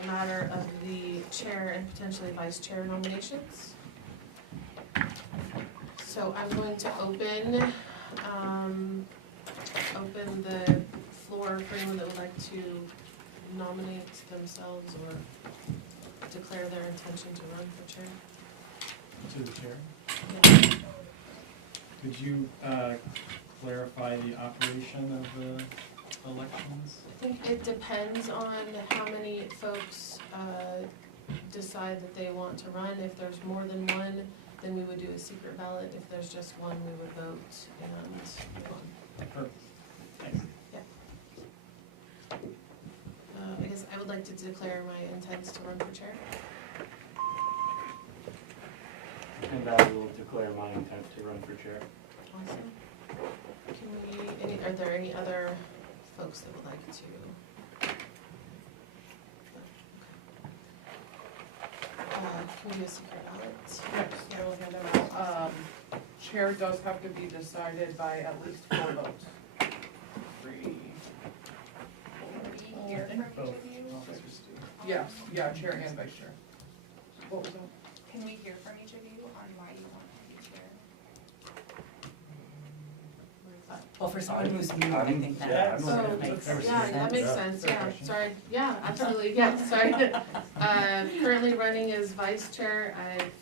the matter of the chair and potentially vice chair nominations. So I'm going to open the floor for anyone that would like to nominate themselves or declare their intention to run for chair. To the chair. Yeah. Could you clarify the operation of the elections? I think it depends on how many folks decide that they want to run. If there's more than one, then we would do a secret ballot. If there's just one, we would vote and move on. Perfect. Thanks. I guess I would like to declare my intent to run for chair. And I will declare my intent to run for chair. Awesome. Are there any other folks that would like to? Can we do a secret ballot? Yes, I will hand them out. Chair does have to be decided by at least 4 votes. 3. Here from each Both. of you? Yes, yeah, chair and vice chair. What was that? Can we hear from each of you on why you want to be chair? Well, for someone who's new, I think that So, makes yeah, that makes sense. sense, yeah, sorry, yeah, absolutely, yeah, sorry. Currently running as vice chair. I've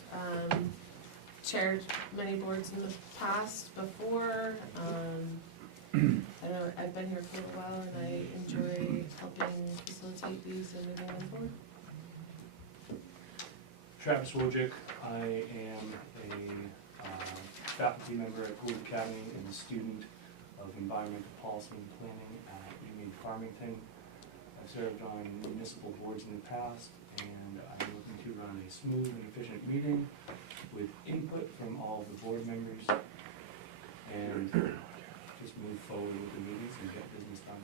chaired many boards in the past before. I don't know, I've been here for a while and I enjoy helping facilitate these and moving them forward. Travis Wojcik, I am a faculty member at W.H.A.T and a student of environmental policy and planning at UMaine Farmington. I've served on municipal boards in the past, and I'm looking to run a smooth and efficient meeting with input from all of the board members and just move forward with the meetings and get business done.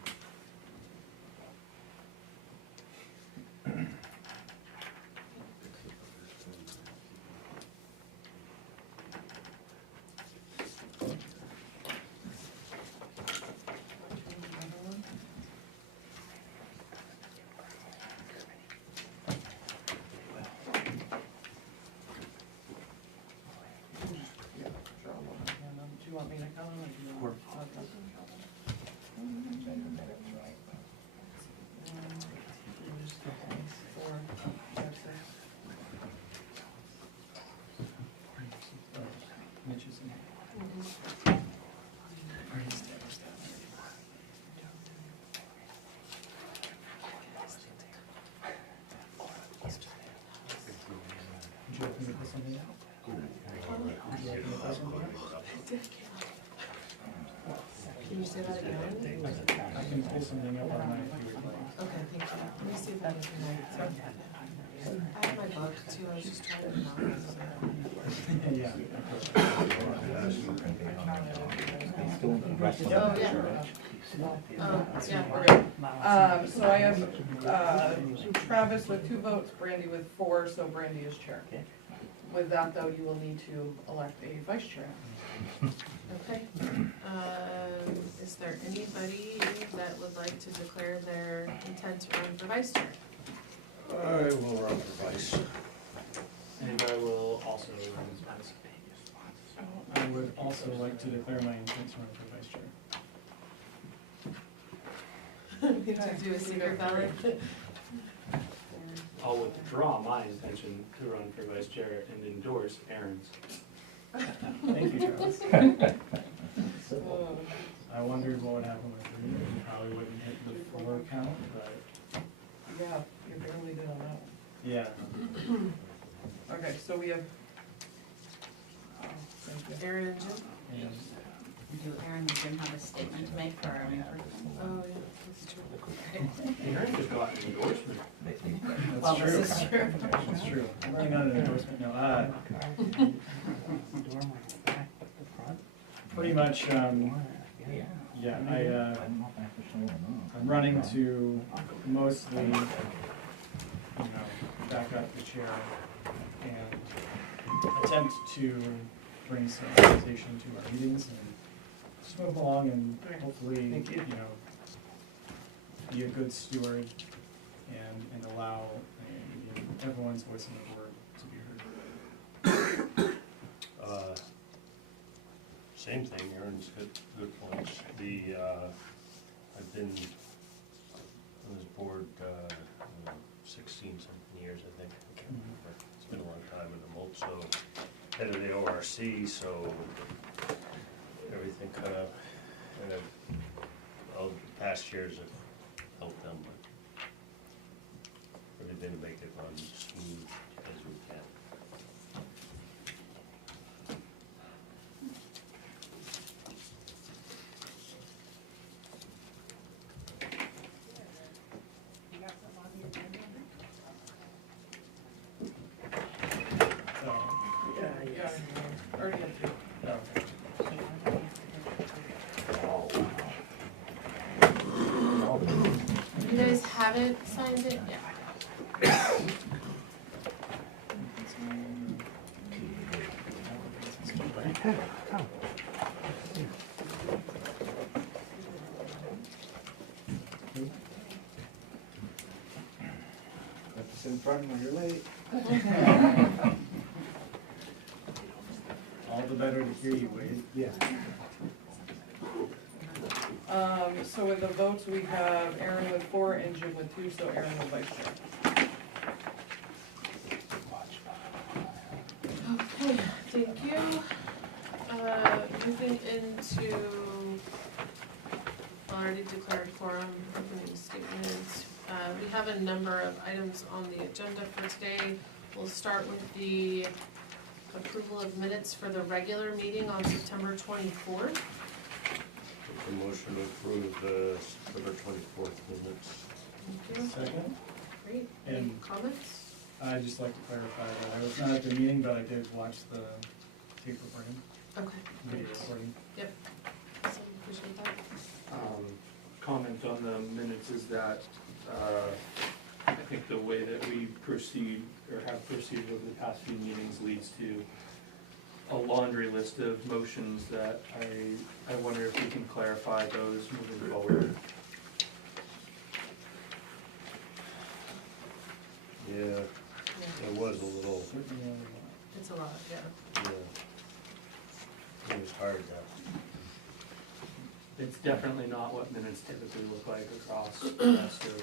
Do you want me to come or do you want? Mitch is in. Would you like me to put something out? Would you like me to put something out? Can you say that again? I can pull something up on my if you would like. Okay, thank you. Let me see if I can. I have my book too, I was just trying to memorize it. Yeah. Oh, yeah. Oh, yeah. Okay. So I have Travis with 2 votes, Brandy with 4, so Brandy is chair. With that, though, you will need to elect a vice chair. Okay. Is there anybody that would like to declare their intent to run for vice chair? I will run for vice. And I will also run as vice. I would also like to declare my intent to run for vice chair. We have to do a secret ballot. I'll withdraw my intention to run for vice chair and endorse Aaron's. Thank you, Travis. Oh. I wondered what would happen with me. You probably wouldn't hit the 4 count, but Yeah, you barely did on that one. yeah. Okay, so we have. Oh, thank you. Aaron and Jim? And Do Aaron and Jim have a statement to make for our person? Oh, yeah, that's true. Aaron just got an endorsement. Well, that's true. this is true. That's true. I'm running on an endorsement now. Pretty much, yeah, I'm running to mostly, back up the chair and attempt to bring some organization to our meetings and just move along and hopefully, be a good steward and allow everyone's voice on the board to be heard. Same thing, Aaron's good points. I've been on this board, 16-something years, I think. I can't remember. It's been a long time, and I'm also head of the ORC, so everything kind of, all the past years have helped them, but really been to make it run smooth as we can. Already had two. You guys haven't signed it yet? Put this in front when you're late. All the better to hear you, Wade. Yeah. So with the votes, we have Aaron with 4 and Jim with 2, so Aaron will vice chair. Okay, thank you. Moving into, already declared quorum, opening statement. We have a number of items on the agenda for today. We'll start with the approval of minutes for the regular meeting on September 24th. A motion to approve the September 24th minutes. Thank you. Second. Great. Any And- comments? I'd just like to clarify that I was not at the meeting, but I did watch the tape recording, Okay. video recording. Awesome, appreciate that. Comment on the minutes is that, I think the way that we proceed, or have proceeded over the past few meetings leads to a laundry list of motions that I wonder if we can clarify those moving forward. Yeah, it was a little, Certainly, It's a lot, yeah. yeah. It was hard to, It's definitely not what minutes typically look like across the rest of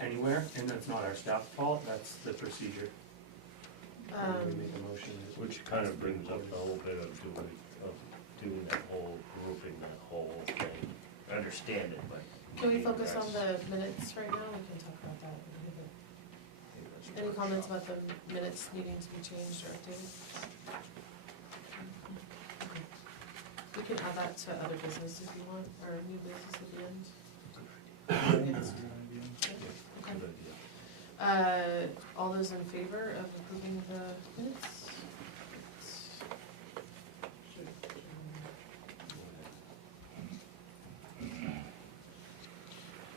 anywhere, and that's not our staff's fault, that's the procedure. When we make a motion. which kind of brings up the whole bit of doing that whole, grouping that whole thing. I understand it, but. Can we focus on the minutes right now? We can talk about that. Any comments about the minutes needing to be changed or updated? Okay. We can add that to other business if you want, or new business at the end. Yes. Okay. Good idea. All those in favor of approving the minutes?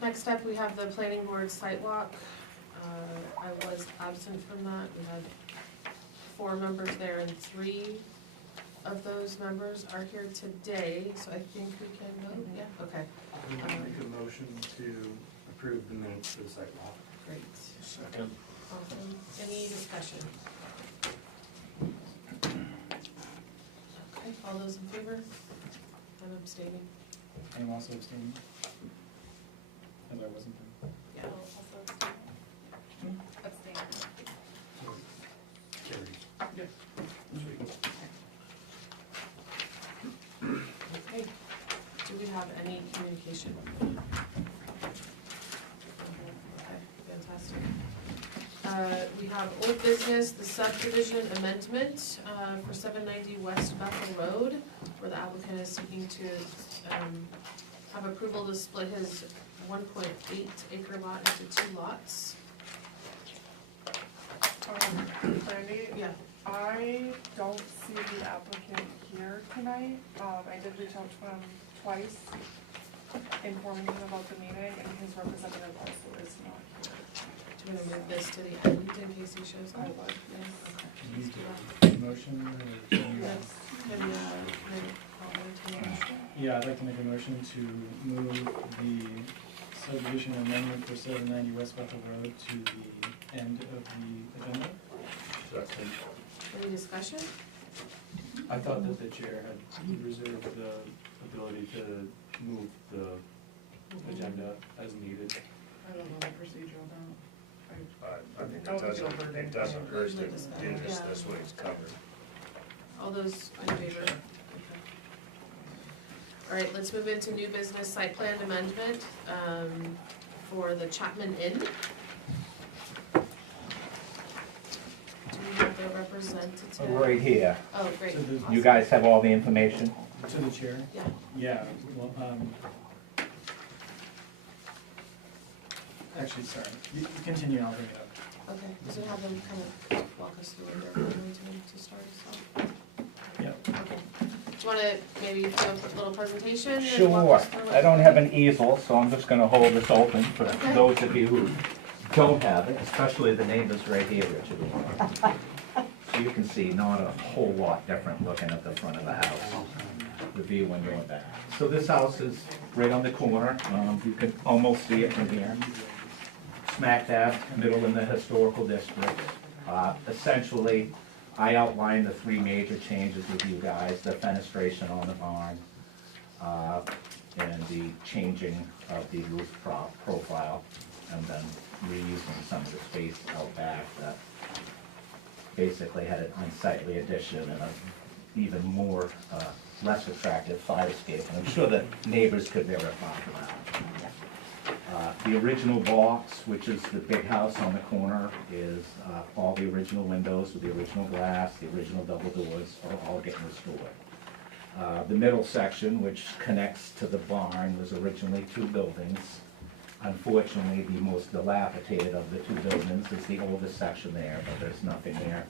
Next up, we have the planning board site walk. I was absent from that. We had 4 members there and 3 of those members are here today, so I think we can vote, yeah, okay, I'm gonna make a motion to approve the minutes for the site walk. great. Second. Awesome. Any discussion? Okay, all those in favor? I'm abstaining. I'm also abstaining. As I wasn't there. Yeah. I'll also abstain. Carries. Okay, do we have any communication? Okay, fantastic. We have old business, the subdivision amendment, for 790 West Bethel Road, where the applicant is seeking to, have approval to split his 1.8 acre lot into 2 lots. Brandy, Yeah, I don't see the applicant here tonight. I did reach out to him twice, informing him about the meeting, and his representative also is not here. do you want to move this to the end in case he shows up? I would, yes. Okay. Do you Let's do that. Motion or? do you- Yes, can we, make a comment on the motion? Yeah, I'd like to make a motion to move the subdivision amendment for 790 West Bethel Road to the end of the agenda. Second. Any discussion? I thought that the chair had reserved the ability to move the agenda as needed. I don't know the procedure on that. I mean, I don't think it'll hurt it doesn't hurt to Usually discuss, do this yeah. this way, it's covered. All those in favor? Okay. All right, let's move into new business site plan amendment, for the Chapman Inn. Do we have the representative? Right here. Oh, great. To the- Awesome. You guys have all the information? To the chair? Yeah, Yeah, well, actually, sorry, you continue, I'll bring it up. okay, so have them kind of walk us through what they're going to start us off. Yep. Okay. Do you wanna maybe do a little presentation and walk Sure. us through what I don't you're have doing? an easel, so I'm just gonna hold this open for Okay. those of you who don't have it, especially the neighbors right here, Richard. So you can see not a whole lot different looking at the front of the house, the view when you're back. So this house is right on the corner, you can almost see it from here. Smack dab, middle in the historical district. Essentially, I outlined the three major changes with you guys, the fenestration on the barn, and the changing of the roof profile, and then reusing some of the space out back that basically had an unsightly addition and an even more, less attractive fire escape, and I'm sure the neighbors could verify that. The original box, which is the big house on the corner, is all the original windows with the original glass, the original double doors are all getting restored. The middle section, which connects to the barn, was originally two buildings. Unfortunately, the most dilapidated of the two buildings is the oldest section there, but there's nothing there.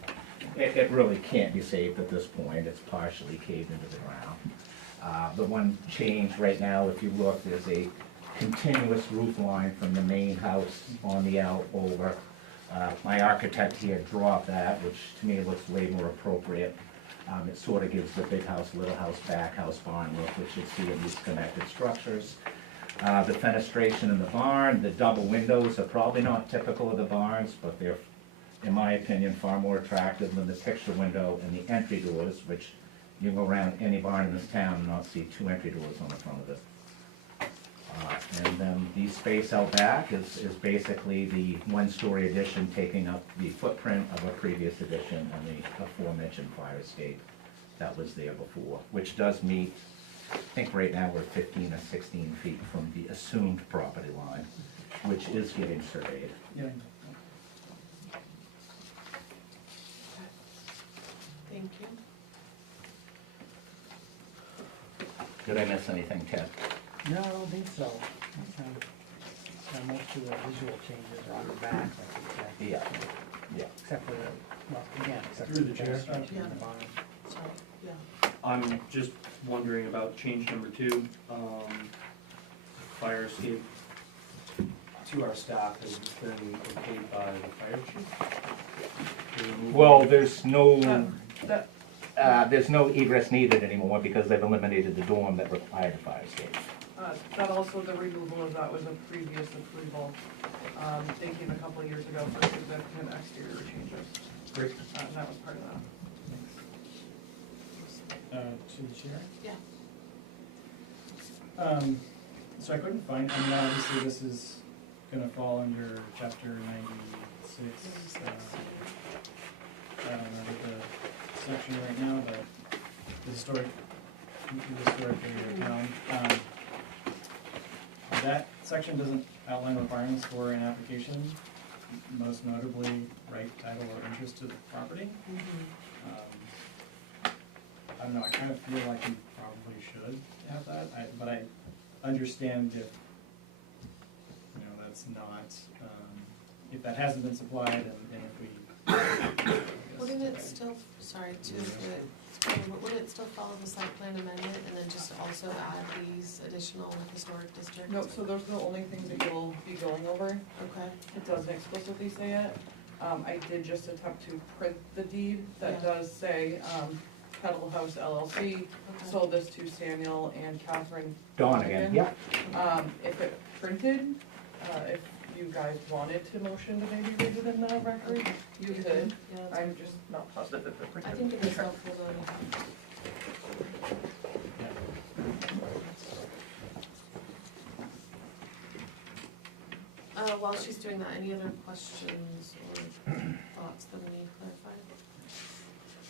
It really can't be saved at this point, it's partially caved into the ground. The one change right now, if you look, there's a continuous roof line from the main house on the out over. My architect here dropped that, which to me looks way more appropriate. It sort of gives the big house, little house, back house barn look, which you see in these connected structures. The fenestration in the barn, the double windows are probably not typical of the barns, but they're, in my opinion, far more attractive than the picture window and the entry doors, which you can go around any barn in this town and not see two entry doors on the front of it. And then the space out back is basically the one-story addition taking up the footprint of a previous addition and the aforementioned fire escape that was there before, which does meet, I think right now we're 15 or 16 feet from the assumed property line, which is getting surveyed. Yeah. Thank you. Did I miss anything, Ted? No, I don't think so. Most of the visual changes are on the back, like you said. Yeah, yeah. Except for the, well, again, except for Through the the chair. construction Yeah. in the bottom. Sorry, yeah. I'm just wondering about change number 2, fire escape to our staff has been okayed by the fire chief. To remove- Well, there's no, That, there's no egress needed anymore because they've eliminated the dorm that required the fire escape. that also, the removal of that was a previous approval. They came a couple of years ago for significant exterior changes. Great. And that was part of that. To the chair? Yeah. So I couldn't find, I mean, obviously this is gonna fall under chapter 96. I don't remember the section right now, but the historic area of town. That section doesn't outline requirements for an application, most notably right, title, or interest to the property. I don't know, I kind of feel like we probably should have that, but I understand if, that's not, if that hasn't been supplied and if we. Wouldn't it still, sorry, wouldn't it still follow the site plan amendment and then just also add these additional historic districts? No, so those are the only things that you'll be going over. Okay, It doesn't explicitly say it. I did just attempt to print the deed that Yeah. does say, Kettle House LLC okay. sold this to Samuel and Catherine Dawn again, yeah. If it printed. If you guys wanted to motion to maybe read it in the record, you could. Yeah, that's I'm helpful. just not positive if they're I printed. think it is helpful though. While she's doing that, any other questions or thoughts that we need clarified?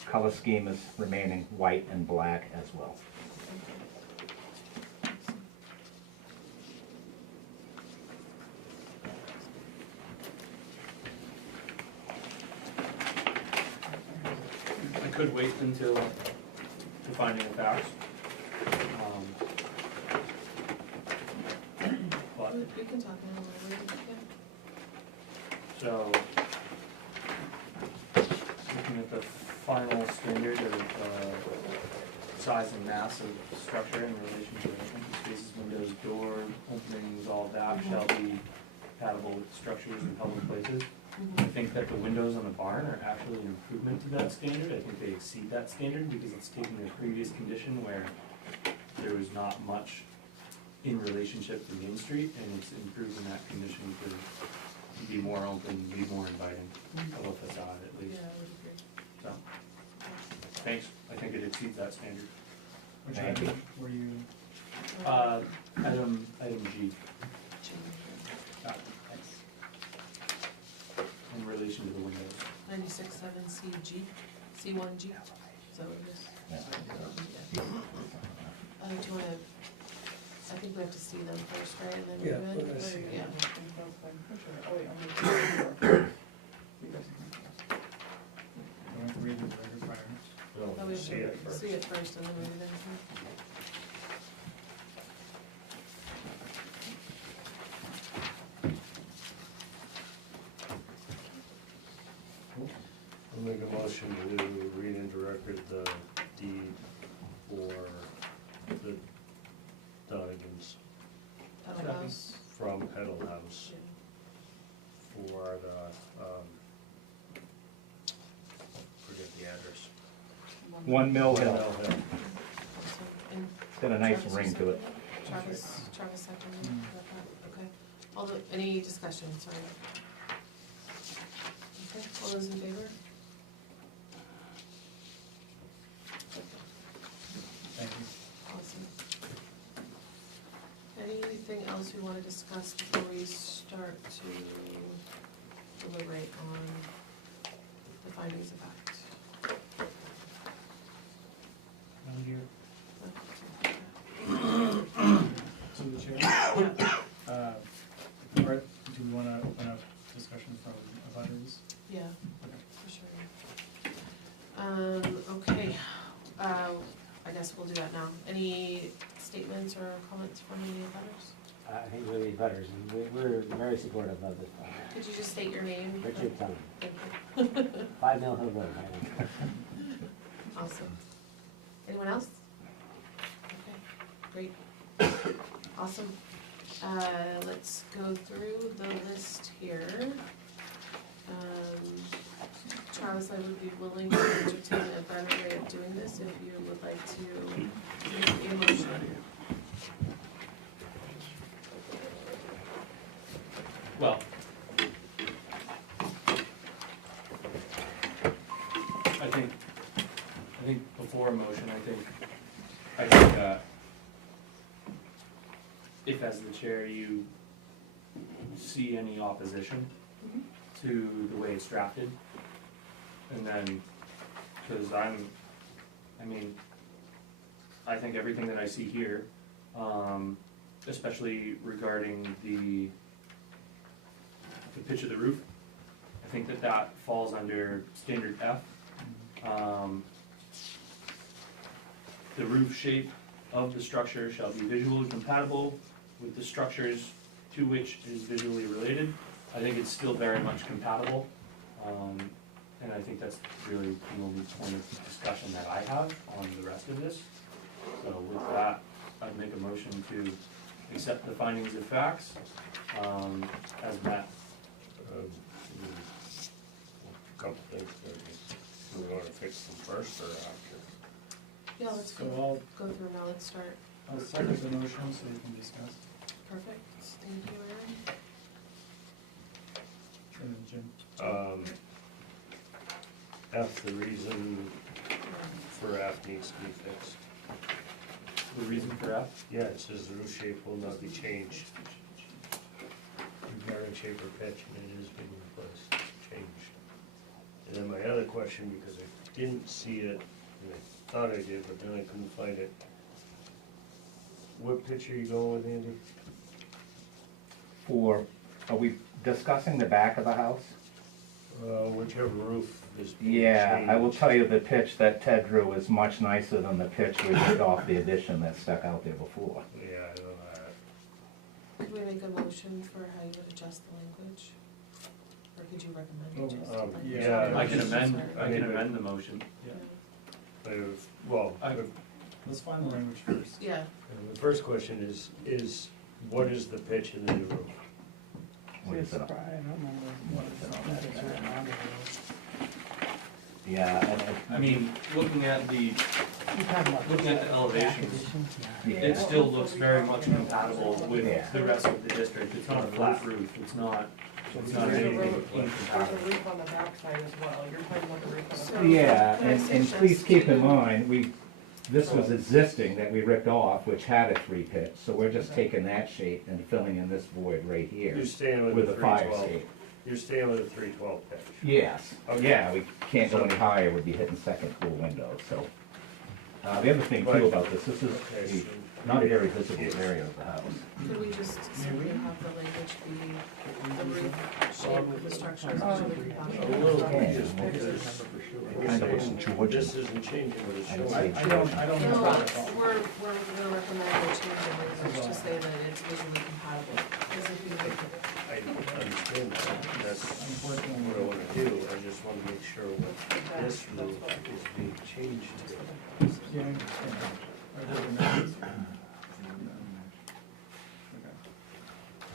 Color scheme is remaining white and black as well. I could wait until the finding of facts. But, We can talk now, yeah. so, looking at the final standard of, size and mass of structure in relation to empty spaces, windows, door, openings, all of that shall be compatible with structures in public places. I think that the windows on the barn are actually an improvement to that standard. I think they exceed that standard because it's taking a previous condition where there was not much in relationship to Main Street, and it's improving that condition to be more open, be more inviting, of a facade at least. Yeah, I would agree. So, thanks. I think it exceeds that standard. Which Thank item were you, Item G, in relation to the windows. 96.7 CG, C1G, is that what it is? Yeah. Do you wanna, I think we have to see them first, right, and then Yeah, we're good? let's see. Yeah. Oh, wait, I'm gonna- You guys can- going to read the requirements? Oh, No, we have see it to first. see it first and then read it in. I'll make a motion to read into record the deed for the Donigans Pedal House. from Peddle House Yeah. for the, forget the address. 1 Mill Hill. Mill Hill. Awesome. And It's got a nice Travis, ring you to it. seconded? Travis seconded, okay. All the, any discussion, sorry? Okay, all those in favor? Thank you. Awesome. Anything else we wanna discuss before we start to deliberate on the findings of fact? Down here. Okay. So the chair, Yeah, or do we wanna open up discussion from abutters? yeah, for sure. Okay, I guess we'll do that now. Any statements or comments from any abutters? I think we're the butters, and we're very supportive of this project. Could you just state your name? Richard Dunn, Thank you. 5 Mill Hill Road, right? Awesome. Anyone else? Okay, great. Awesome. Let's go through the list here. Travis, I would be willing to entertain a better way of doing this if you would like to make a motion. Well, I think before a motion, I think if as the chair you see any opposition to the way it's drafted, and then, because I think everything that I see here, especially regarding the pitch of the roof, I think that falls under standard F. The roof shape of the structure shall be visually compatible with the structures to which it is visually related. I think it's still very much compatible, and I think that's really the only point of discussion that I have on the rest of this. So with that, I'd make a motion to accept the findings of facts as met. Couple things there. Do we wanna fix them first or after? Yeah, let's So go I'll through now, let's start. second the motion so you can discuss. perfect, thank you, Aaron. And then Jim. F, the reason for F needs to be fixed. The reason for F? Yeah, it says the roof shape will not be changed. Regarding shape or pitch, and it is being replaced, changed. And then my other question, because I didn't see it, and I thought I did, but then I couldn't find it. What pitch are you going with, Andy? Are we discussing the back of the house? Whichever roof is being Yeah, changed. I will tell you the pitch that Ted drew is much nicer than the pitch we did off the addition that stuck out there before. Yeah, I know that. Could we make a motion for how you would adjust the language? Or could you recommend adjusting Um, language? yeah, I can amend, Sorry. I can amend the motion. Well, Let's find the language first. Yeah, the first question is what is the pitch in the new roof? What is it? I don't remember what it's written on there. Yeah, I mean, looking at the, You talking about Looking at the back elevations, addition? Yeah. it still looks very much compatible Yeah. with the rest of the district. It's not a flat roof, it's not There's anything a roof incompatible. on the backside as well, you're talking about the roof on the So- back. Yeah, Can I and suggest please keep in to- mind, this was existing that we ripped off, which had a 3-pitch, so we're just taking that shape and filling in this void right here You're staying with with the a fire 312. escape. You're staying with a 312 pitch. Yes, Okay. yeah, we can't go any higher, we'd be hitting second floor windows, so. The other thing Right. too about this is Okay, so not a very visible area of the house. could we just simply have the language be the roof shape of the structure is visually a compatible? little Yeah. confused because Kind of wasn't Georgian. this isn't changing what it's I don't showing. see I don't have No, that at all. we're gonna recommend a change in language to say that it's visually compatible, because if you make it, I understand that, that's what I wanna do, I just wanna make sure what this roof is being changed to. Yeah, I understand. I didn't know. Okay.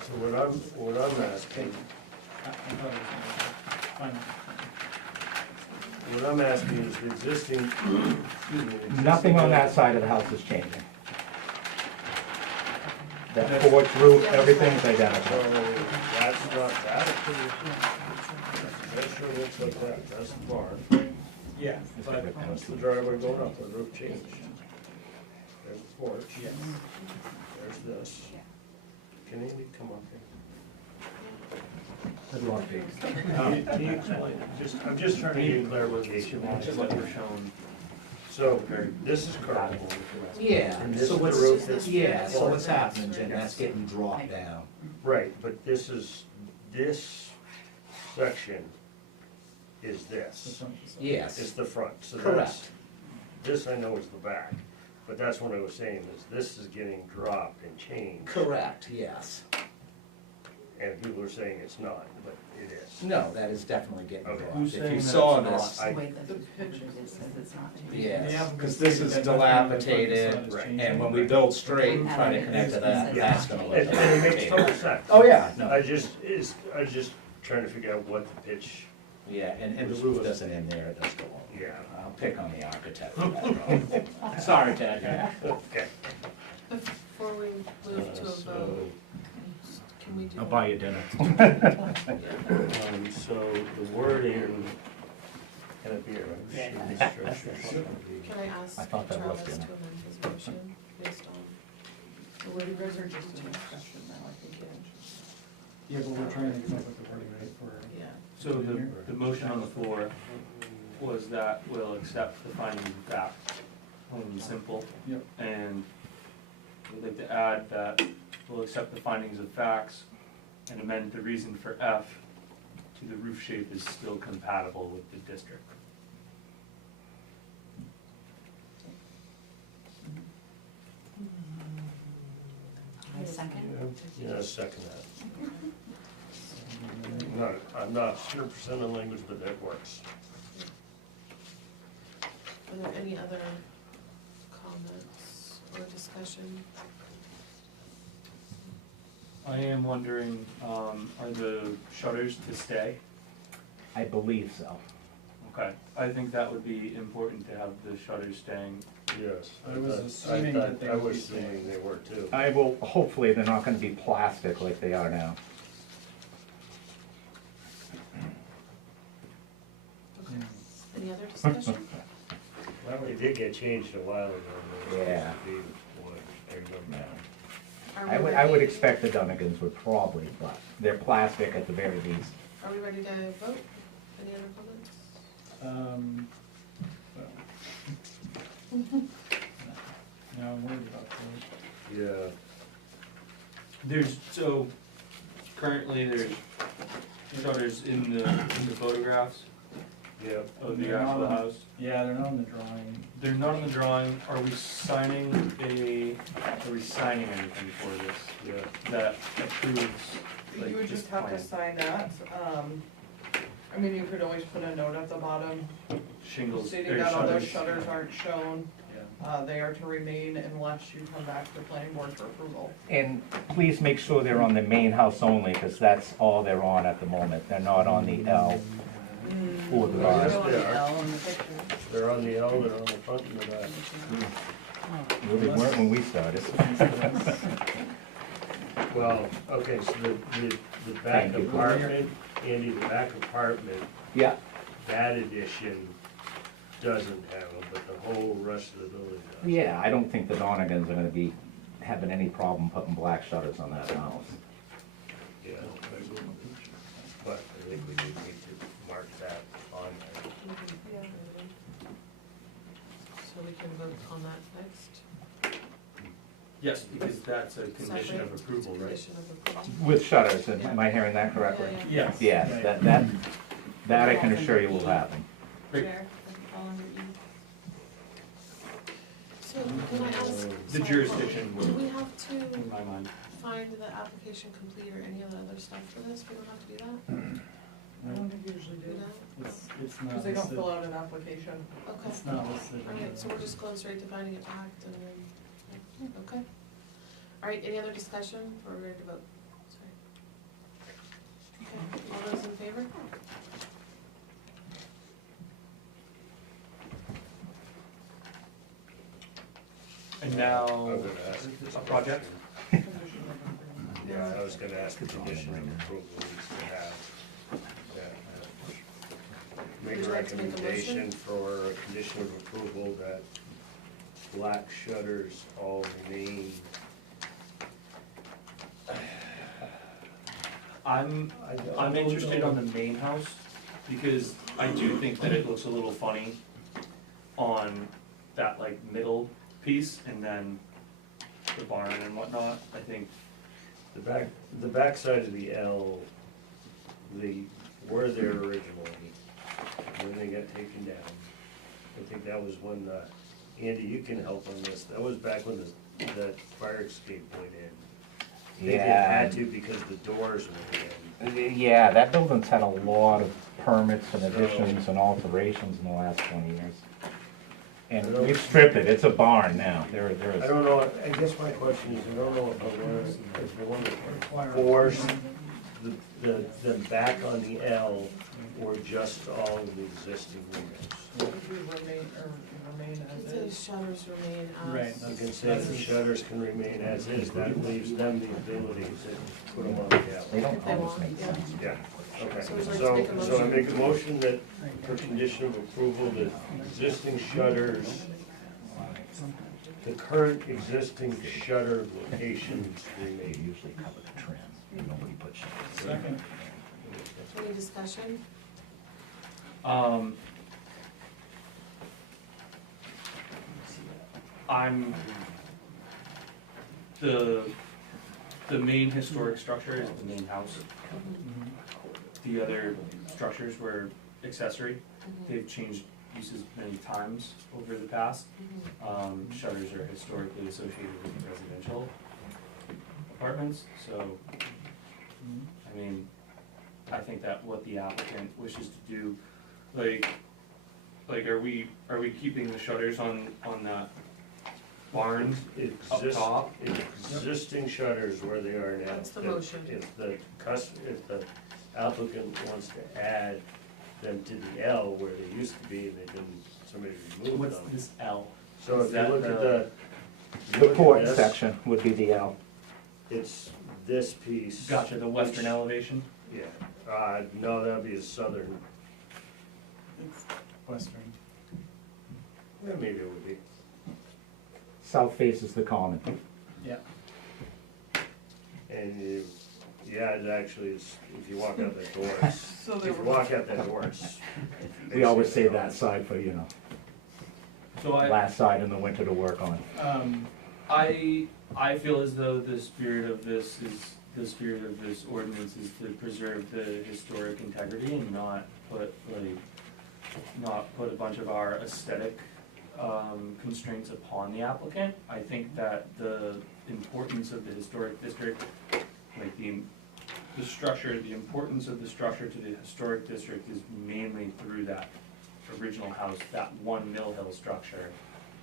So what I'm asking, I thought it was fine. what I'm asking is the existing, excuse me. existing Nothing on that building- side of the house is changing. That porch roof, everything's So identical. that's not that. That sure looks like that, that's the barn. Yeah, but, That's the driveway going up, the roof changed. There's the porch. yes. There's this. Can Andy come up Good luck, Dave. here? Can you explain it? I'm just trying to get clarification. Which is what we're shown. So, this is current. Compatible with the rest. Yeah, And this so is the what's, roof that's- yeah, so what's happening, Jen, that's getting dropped Right. down. Right, but this section is this. It's Yes, the front, so that's, correct. this I know is the back. But that's what I was saying, is this is getting dropped and changed. Correct, yes. And people are saying it's not, but it is. No, that is definitely getting Okay. dropped. Who's If saying you that saw it's this, not? The way that the picture is, says it's not. yes, because this is dilapidated, and when we build straight and try to connect to that, that's gonna look And it makes total dilapidated. sense. Oh, yeah, I no, just trying to figure out what the pitch, yeah, and the roof doesn't end there, it does go on. yeah. I'll pick on the architect for that problem. Sorry, Ted. Okay. before we move to a So, vote, can we do? I'll buy you dinner. so the wording, can it be a Yeah. structure? Can I ask I thought that was Travis to dinner. amend his motion based on? So what you guys are just in discussion now, I think, Yeah, but we're trying to come up with the wording, right, for. Yeah. So the motion on the floor was that we'll accept the findings of fact, plain and simple. Yep. And we'd like to add that we'll accept the findings of facts and amend the reason for F to the roof shape is still compatible with the district. I second. Yeah, second that. I'm not 100% on language, but that works. Are there any other comments or discussion? I am wondering, are the shutters to stay? I believe so. Okay, I think that would be important to have the shutters staying. Yes. I was thought- assuming I that thought- they I would was be staying. assuming they were too. I will, hopefully they're not gonna be plastic like they are now. Okay. Any other discussion? Well, they did get changed a while ago. They were Yeah. supposed to be what I remember. Are we I would ready- expect the Dunnigans would probably, but they're plastic at the very least. Are we ready to vote? Any other comments? Well. Now I'm worried about those. Yeah, So currently there's shutters in the photographs yep. of the They're not actual on- house. Yeah, they're not on the drawing. They're not on the drawing. Are we signing anything for this Yeah. that approves? like, You would this just have to plan? sign that, I mean, you could always put a note at the bottom Shingles, stating or that all those shutters. shutters aren't shown. Yeah. They are to remain unless you come back to the planning board for approval. And please make sure they're on the main house only, because that's all they're on at the moment. They're not on the L or the Well, R. yes, Show on they the are. L in the picture. They're on the L, they're on the front and the back. Well, they weren't when we started. Well, okay, so the back Thank you. apartment, Andy, the back apartment, Yeah, that addition doesn't have them, but the whole rest of the building does. yeah, I don't think the Dunnigans are gonna be having any problem putting black shutters on that house. Yeah, but I think we do need to mark that on there. Yeah. So we can vote on that next. Yes, because that's a condition of Separate approval, right? Condition of approval. With shutters, am I hearing that correctly? Yeah, Yes. Yes, that I can assure you will happen. Great. Chair, does it fall under E? So can I ask? The sorry, jurisdiction Do would, we have to in my mind. find the application complete or any of the other stuff for this? We don't have to do that? I don't think you usually Do do, that? It's not because they don't listed. fill out an application. Okay. It's not listed. Alright, so we're just going straight to finding it fact and then, okay. Alright, any other discussion or we're ready to vote? Sorry. Okay, all those in favor? And now, I'm gonna ask this a project? question. Yeah, I was gonna ask the condition of approval needs to have that. Make Would a you like to make a recommendation motion? for a condition of approval that black shutters all remain. I'm interested on the main house, because I do think that it looks a little funny on that like middle piece, and then the barn and whatnot, I think. The back side of the L, were there originally, when they got taken down. I think that was when, Andy, you can help on this, that was back when the fire escape went in. I think it had to because the doors went in. Yeah, that building's had a lot of permits and additions and alterations in the last 20 years. And we've stripped it, it's a barn now, there I is. don't know, I guess my question is, I don't know if they want to force the back on the L or just all of the existing windows. Would we remain as It is? says shutters remain as. Right, You can say the shutters can remain as is, that leaves them the ability to put them on the L. They don't If they always want, make yeah. sense. Yeah, okay, So would you like to so, make a so I motion? make a motion that for condition of approval, that existing shutters, the current existing shutter locations They remain. usually cover the trim, nobody puts shutters. Second. Any discussion? I'm, the main historic structure is the main house. The other structures were accessory. They've changed uses many times over the past. Shutters are historically associated with residential apartments, so, I mean, I think that what the applicant wishes to do, like, are we keeping the shutters on that barn up Exist- top? Existing shutters where they are now. That's the motion. If the applicant wants to add them to the L where they used to be and they didn't, somebody removed What's them. this L? So is if you that look at the- you The look at port this, section would be the L. It's this piece. Gotcha, the western elevation? Yeah, no, that'd be a southern, Western. yeah, maybe it would be. South faces the common. Yeah. And you, yeah, it actually is, if you walk out that door, it's, So if they you were, walk out that door, it's. We always say that side for, you know, So last side in the winter to work on. I feel as though the spirit of this ordinance is to preserve the historic integrity and not put a bunch of our aesthetic constraints upon the applicant. I think that the importance of the historic district, like the structure, the importance of the structure to the historic district is mainly through that original house, that one Mill Hill structure,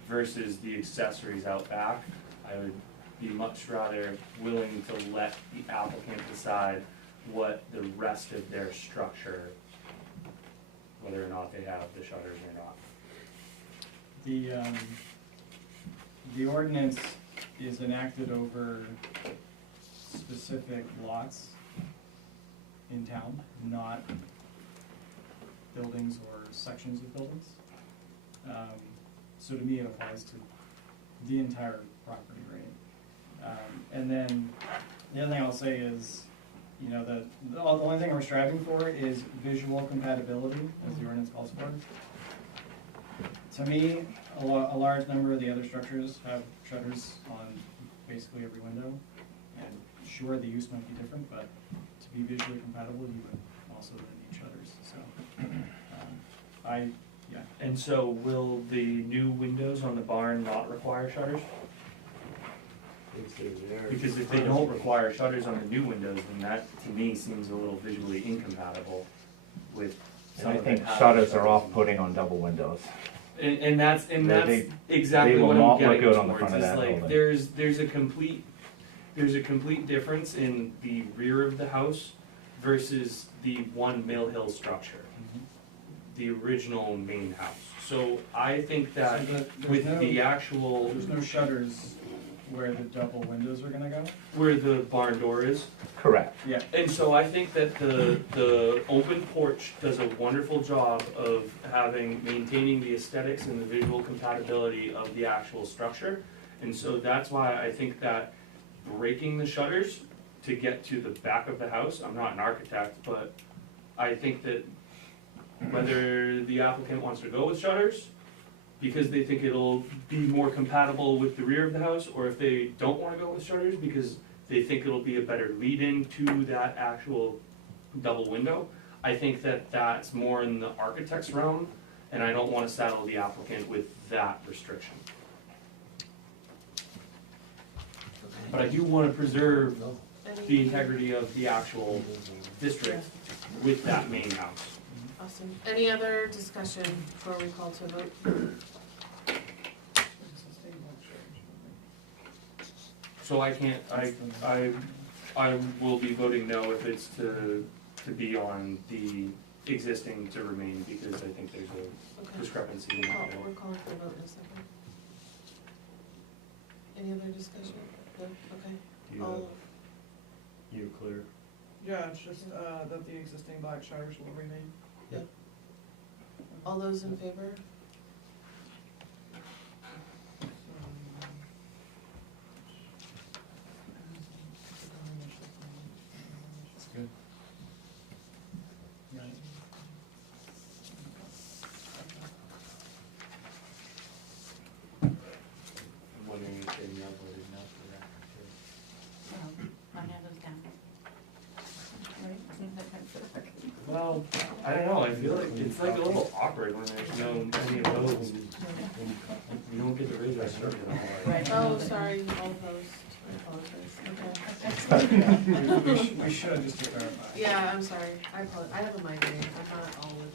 versus the accessories out back. I would be much rather willing to let the applicant decide what the rest of their structure, whether or not they have the shutters or not. The ordinance is enacted over specific lots in town, not buildings or sections of buildings. So to me, it applies to the entire property, right? And then the other thing I'll say is, you know, the only thing we're striving for is visual compatibility, as the ordinance calls for. To me, a large number of the other structures have shutters on basically every window. And sure, the use might be different, but to be visually compatible, you would also then need shutters, so. Yeah. And so will the new windows on the barn not require shutters? If they're there. Because if they don't require shutters on the new windows, then that, to me, seems a little visually incompatible with And some I of them think having shutters are on them. off-putting on double windows. And that's They exactly will what not I'm look getting good on the towards, front of is that like, building. there's a complete difference in the rear of the house versus the one Mill Hill structure, the original main house. So I think that So there's with no- the actual, There's no shutters where the double windows are gonna go? where the barn door is, Correct. Yeah. and so I think that the open porch does a wonderful job of maintaining the aesthetics and the visual compatibility of the actual structure. And so that's why I think that breaking the shutters to get to the back of the house, I'm not an architect, but I think that whether the applicant wants to go with shutters, because they think it'll be more compatible with the rear of the house, or if they don't wanna go with shutters because they think it'll be a better lead-in to that actual double window, I think that that's more in the architect's realm, and I don't wanna saddle the applicant with that restriction. But I do wanna preserve the integrity of the actual district with that main house. Awesome. Any other discussion before we call to vote? So I can't, I will be voting no if it's to be on the existing to remain, because I think there's a Okay. discrepancy in that. We're calling for a vote in a second. Any other discussion? No? Okay. You, All, you clear? yeah, it's just, that the existing black shutters will remain. all those in favor? That's good. Right. I'm wondering if they now voted no for that too. My hand is down. Well, I don't know, I feel like it's like a little awkward when there's no any opposed. You don't get to raise your hand at all. Right. Oh, sorry, all opposed. I apologize. Okay. We should, just to clarify. Yeah, I'm sorry. I apologize. I have a migraine. I'm not all with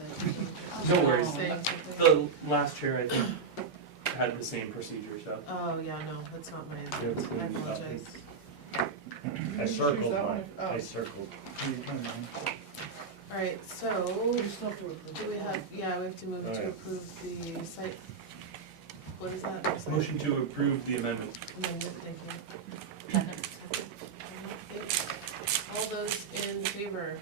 it. No worries. Saying something. The last chair, I think, had the same procedure, so. Oh, yeah, no, that's not my intent. I apologize. I Choose circled that one mine, if- oh. I circled. Can you turn it on? Alright, so, You still have to approve. do we have, yeah, we have to move to Alright. approve the site, what is that? Site Motion to approve the amendment. amendment, thank you. All those in favor?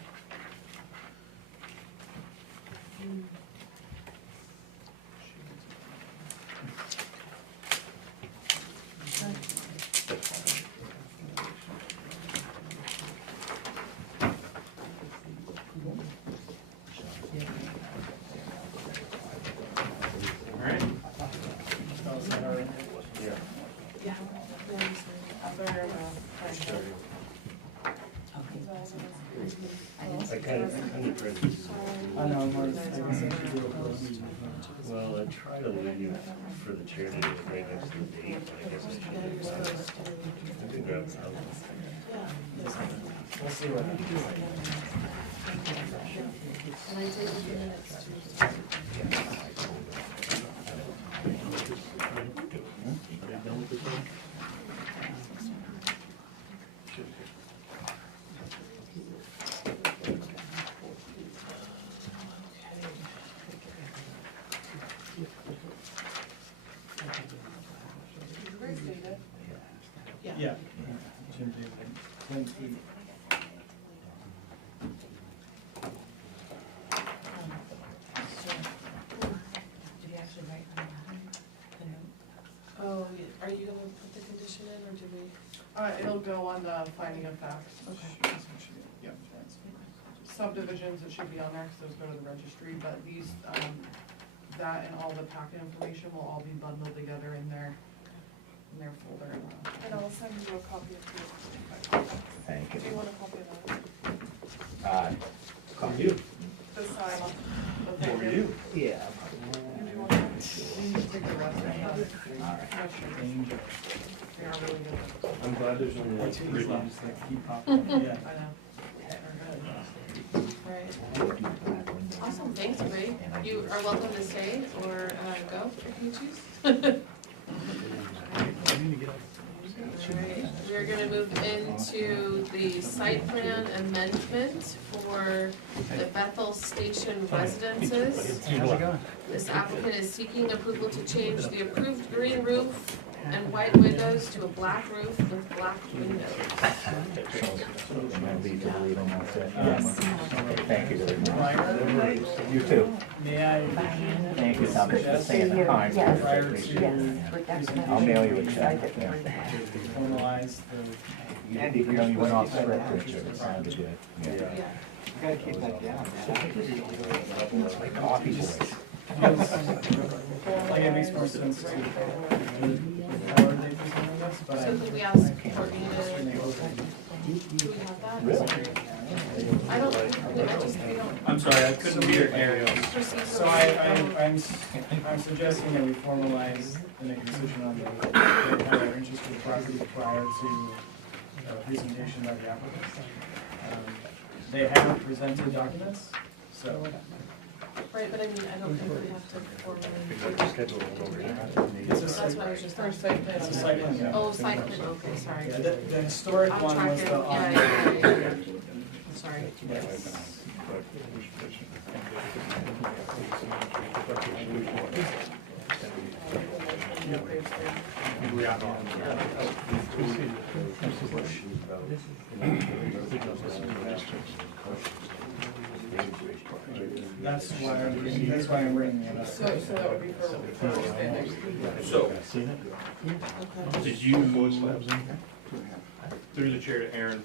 Alright. Oh, is that all right? Yeah. Yeah. I kind of tried to, I know, Mark, I guess I should do a close meeting. well, I try to leave for the chair to do it right next to the date, but I guess I Yeah, you're should. supposed to. I can grab it out. Yeah, yes. We'll see what happens. Can I take a few minutes to? Where's David? Yeah. Yeah. Jim David, 10 feet. Oh, are you gonna put the condition in, or do we? It'll go on the finding of facts. Okay. Yeah. Subdivisions, it should be on there, because those go to the registry, but these, that and all the packet information will all be bundled together in their folder. And I'll send you a copy of the. Thank Do you you. want a copy of that? Copy you. This side. For you. Yeah. Do you want it? You can take the rest of it. Danger. They are really good. I'm glad there's only like Two three is left. just like keep popping, yeah. I know. They're good. Right. Awesome, thanks, everybody. You are welcome to stay or go if you choose. Alright, we're gonna move into the site plan amendment for the Bethel Station residences. How's it going? This applicant is seeking approval to change the approved green roof and white windows to a black roof with black windows. Thank you very much. Prior, You too. may I Thank you so much for saying the kind. prior to I'll mail you a check. Yeah. formalize the. And even though you went off script, Richard, it sounded good. Yeah. Yeah. Gotta keep that down, man. It's like coffee boys. Like it makes more sense to before they present this, but So I. could we ask Courtney to, do we have that? Really? I don't, I just, we don't I'm sorry, I couldn't hear Ariel. proceed. So I'm suggesting that we formalize and make a decision on the kind of interest of the property prior to presentation by the applicant. They haven't presented documents, so. Right, but I mean, I don't think we have to formally. It's a That's site, what I was just First asking. site plan. it's a site plan, yeah. Oh, site plan, okay, sorry. Yeah, the historic I'm one was tracking, the. yeah. I'm sorry. That's why I'm bringing it up. So that would be for standing. So, did you, through the chair to Aaron,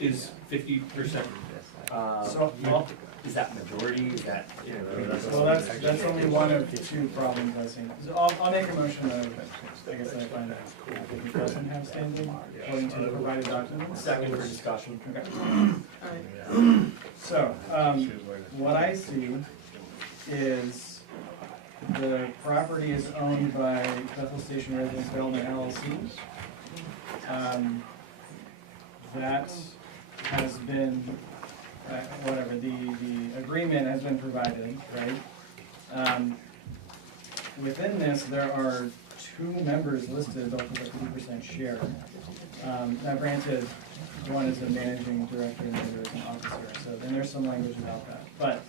is 50%, So, well, is that majority, is that? well, that's only one of two problems I think. So I'll make a motion that, I guess that I find that it doesn't have standing according to the provided documents. Second for discussion. Alright, So, what I see is the property is owned by Bethel Station Residence Development LLC. That has been, whatever, the agreement has been provided, right? Within this, there are 2 members listed, both with a 50% share. Now granted, one is a managing director and the other is an officer, so then there's some language about that. But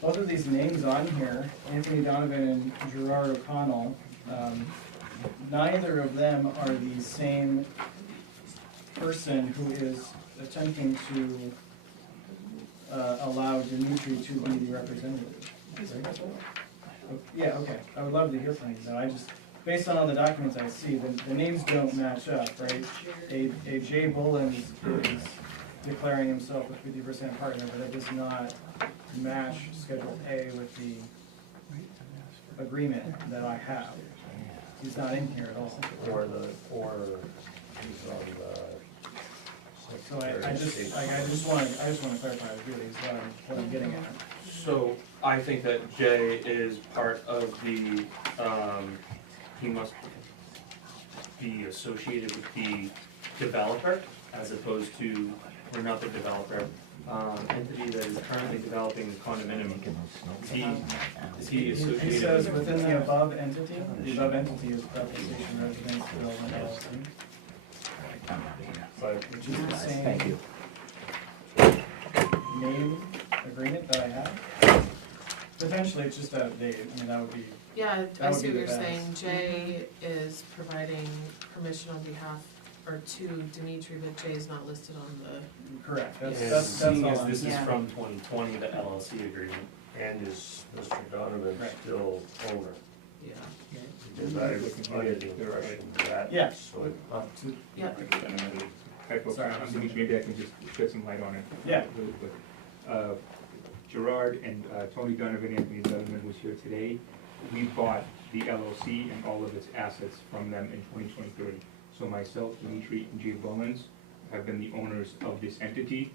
both of these names on here, Anthony Donovan and Gerard O'Connell, neither of them are the same person who is attempting to allow Dimitri to be the representative. Right? Yeah, okay, I would love to hear from you, though, I just, based on all the documents I see, the names don't match up, right? A Jay Bullen is declaring himself a 50% partner, but it does not match Schedule A with the agreement that I have. He's not in here at all. Or he's on the So I just want to clarify really is what I'm getting at. So I think that Jay is part of the, he must be associated with the developer as opposed to, or not the developer, entity that is currently developing the condominium. Is he associated He with? says within the above entity is Bethel Station Residence Development LLC, but which is the same Thank you. name agreement that I have. Potentially, it's just out of date, I mean, that would be, Yeah, That I would see be what the you're saying. best. Jay is providing permission on behalf, or to Dimitri, but Jay's not listed on the, correct, that's, And that's seeing all as I'm. this is Yeah. from 2020, the LLC agreement. and is Mr. Donovan Right. still owner? yeah. Because I was under the impression that. Yeah. So, Yeah. Sorry. Maybe I can just shed some light on it. Yeah. Really quick. Gerard and Tony Donovan, Anthony Donovan was here today. We bought the LLC and all of its assets from them in 2023. So myself, Dimitri, and Jay Bowens have been the owners of this entity.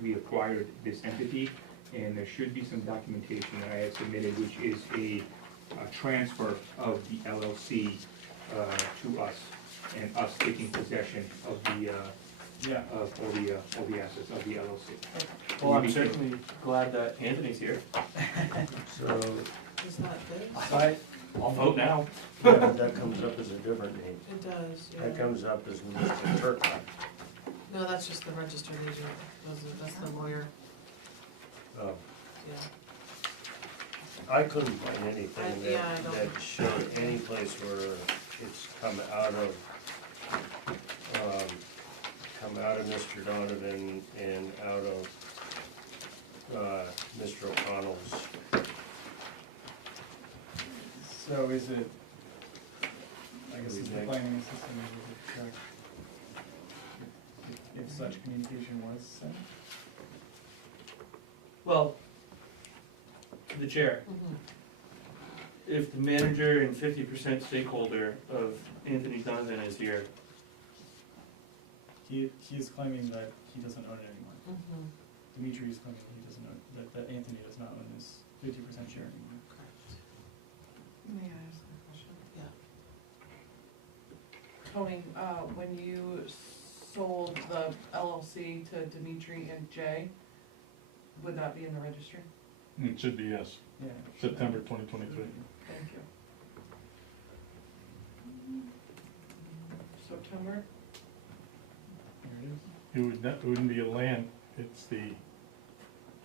We acquired this entity, and there should be some documentation that I had submitted, which is a transfer of the LLC to us, and us taking possession of the Yeah, of all the assets of the LLC. Well, I'm certainly glad that Anthony's here. so Is that good? I, I'll vote now. that comes up as a different name. It does, That yeah. comes up as Mr. Turcotte. No, that's just the registered agent. That's the lawyer, Oh, yeah. I couldn't find anything Yeah, I don't- that showed any place where it's come out of Mr. Donovan and out of, Mr. O'Connell's. so is it, I guess it's the planning system, is it correct? If such communication was sent? Well, to the chair, Mhm. if the manager and 50% stakeholder of Anthony Donovan is here, He is claiming that he doesn't own it anymore. Mhm. Dimitri is claiming he doesn't own, that Anthony does not own his 50% share anymore. May I ask a question? Yeah. Tony, when you sold the LLC to Dimitri and Jay, would that be in the registry? It should be, yes, Yeah. September 2023. Thank you. September? There it is. It wouldn't be a land, it's the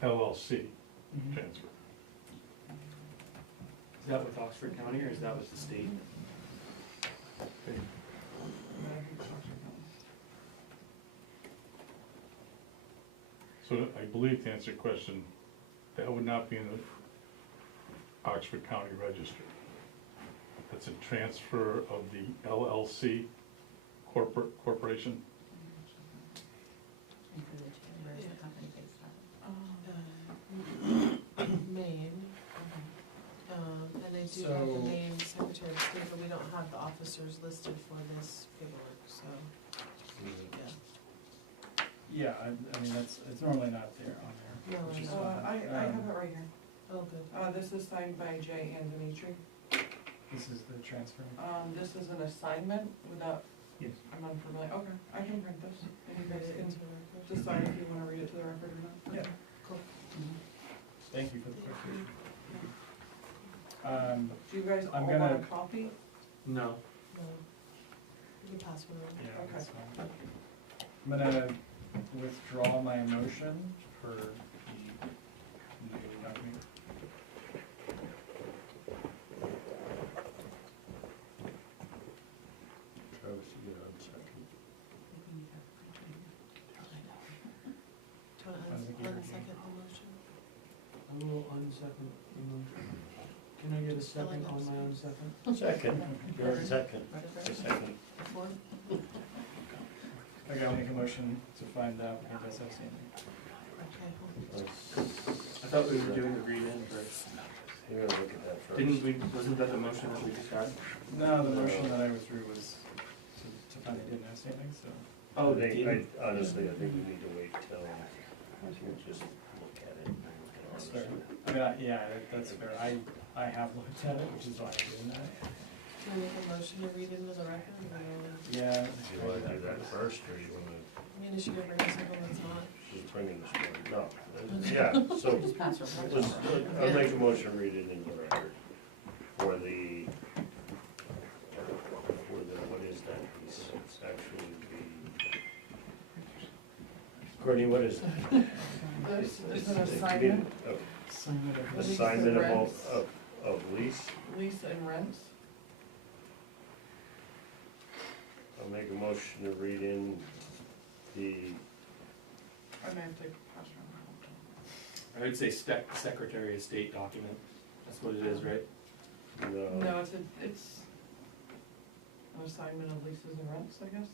LLC Mhm. transfer. is that with Oxford County or is that with the state? So I believe to answer your question, that would not be in the Oxford County Register. That's a transfer of the LLC corporation. And for the where's the company based out? Maine, and they do have the So- name Secretary of State, but we don't have the officers listed for this paperwork, so, yeah. Yeah, I mean, it's normally not there on there. No, which is no. fine. I have it right here. Oh, good. This is signed by Jay and Dimitri. This is the transfer. This is an assignment without, Yes. I'm unfamiliar, okay, I can print this, and you guys Read it can into the record. decide if you wanna read it to the record or not. Yeah. Cool. Thank you for the clarification. Do you guys all I'm want a gonna- copy? No. No. You can pass one around. Yeah, Okay. that's fine. I'm gonna withdraw my motion for the new document. Travis, you get on second. Do you wanna unsecond the motion? I will unsecond the motion. Can I get a second on my own second? Second, you're on second, I second. Before? I gotta make a motion to find the applicant as outstanding. Okay, hold I thought we were doing the read-in first. You gotta look at that first. Didn't we, wasn't that the motion that we just had? No, the motion that I withdrew was to find it didn't outstanding, so. Oh, I think, didn't. honestly, I think we need to wait till, we'll just look at it. That's fair. I mean, yeah, that's fair. I have looked at it, which is why I'm doing that. Can I make a motion to read into the record? Or Yeah. Do you wanna do that first, or you wanna I mean, is she gonna bring us something that's not? just bring in the story? No, yeah, so, Just pass her. I'll make a motion, to read it into the record for the, what is that piece? It's actually the, Courtney, what is it? This is an It's a assignment, Assignment rents. of lease. lease and rents. I'll make a motion to read in the, I may have to pass around. I would say Secretary of State document, that's what it is, right? No, it's an assignment of leases and rents, I guess.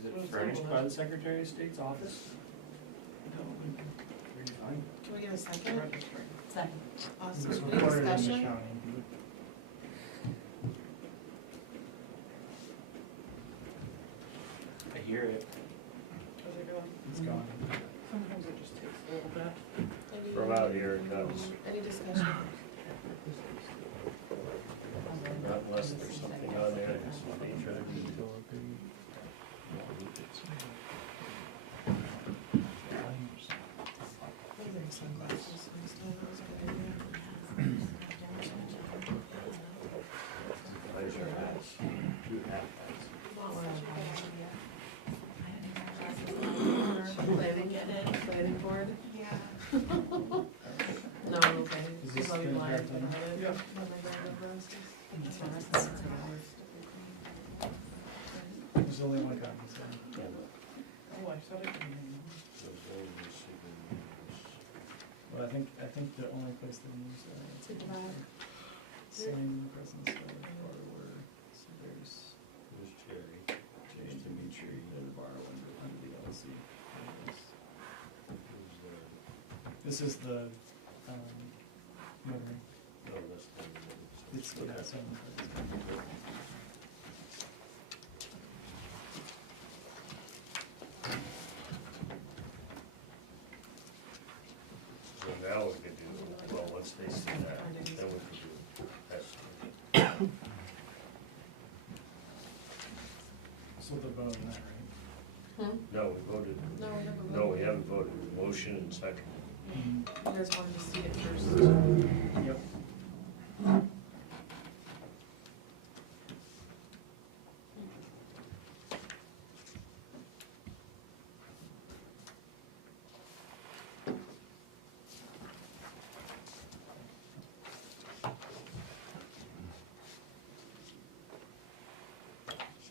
Is it furnished by the Secretary of State's office? Can we get a second? Registry. Second. Awesome. It's Any recorded in the discussion? county. I hear it. How's it going? It's gone. Sometimes it just takes a little bit. Any- from out here it comes, Any discussion? not unless there's something on there that's major. I'll bring sunglasses next time. That was a good idea. Pleasure hats, two half hats. Not one of them. Planning board? Yeah. No, okay. Is this I'll be the blind, entire but I thing? have it. Yeah. Have my glasses. There's only one copy, so. Oh, I said it. Well, I think the only place that moves To the back. sign the presence of borrower, so there's There's Jerry. James Dimitri, and the borrower under the LLC. Who's there? This is the, notary. No, that's not it. It's, yeah, so. So now we could do, well, once they see that, then we could do that. So the vote on that, right? Hmm? No, we voted, No, we never voted. no, we haven't voted, motion and second. You guys wanted to see it first. Yep.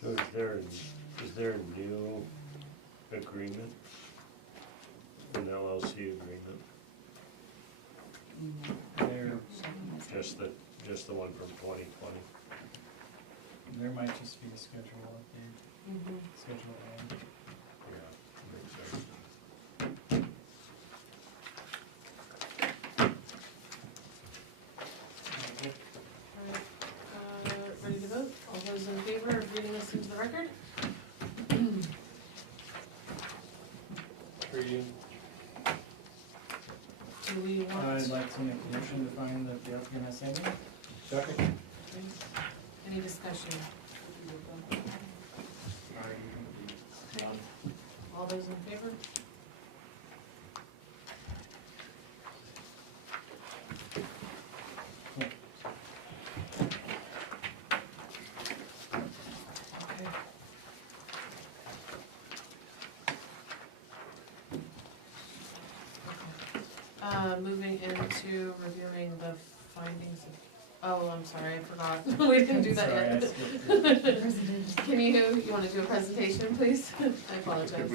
So is there a new agreement? An LLC agreement? There, Just the one from 2020? there might just be a schedule update, Mhm. schedule A. Yeah, makes sense. Alright, ready to vote? All those in favor of reading this into the record? Reading. Do we want? I'd like to make a motion to find that the applicant has standing. Second. Any discussion? All those in favor? moving into reviewing the findings of, oh, I'm sorry, I forgot, we didn't do that Sorry, I yet. skipped Can you wanna do a presentation, please? I apologize.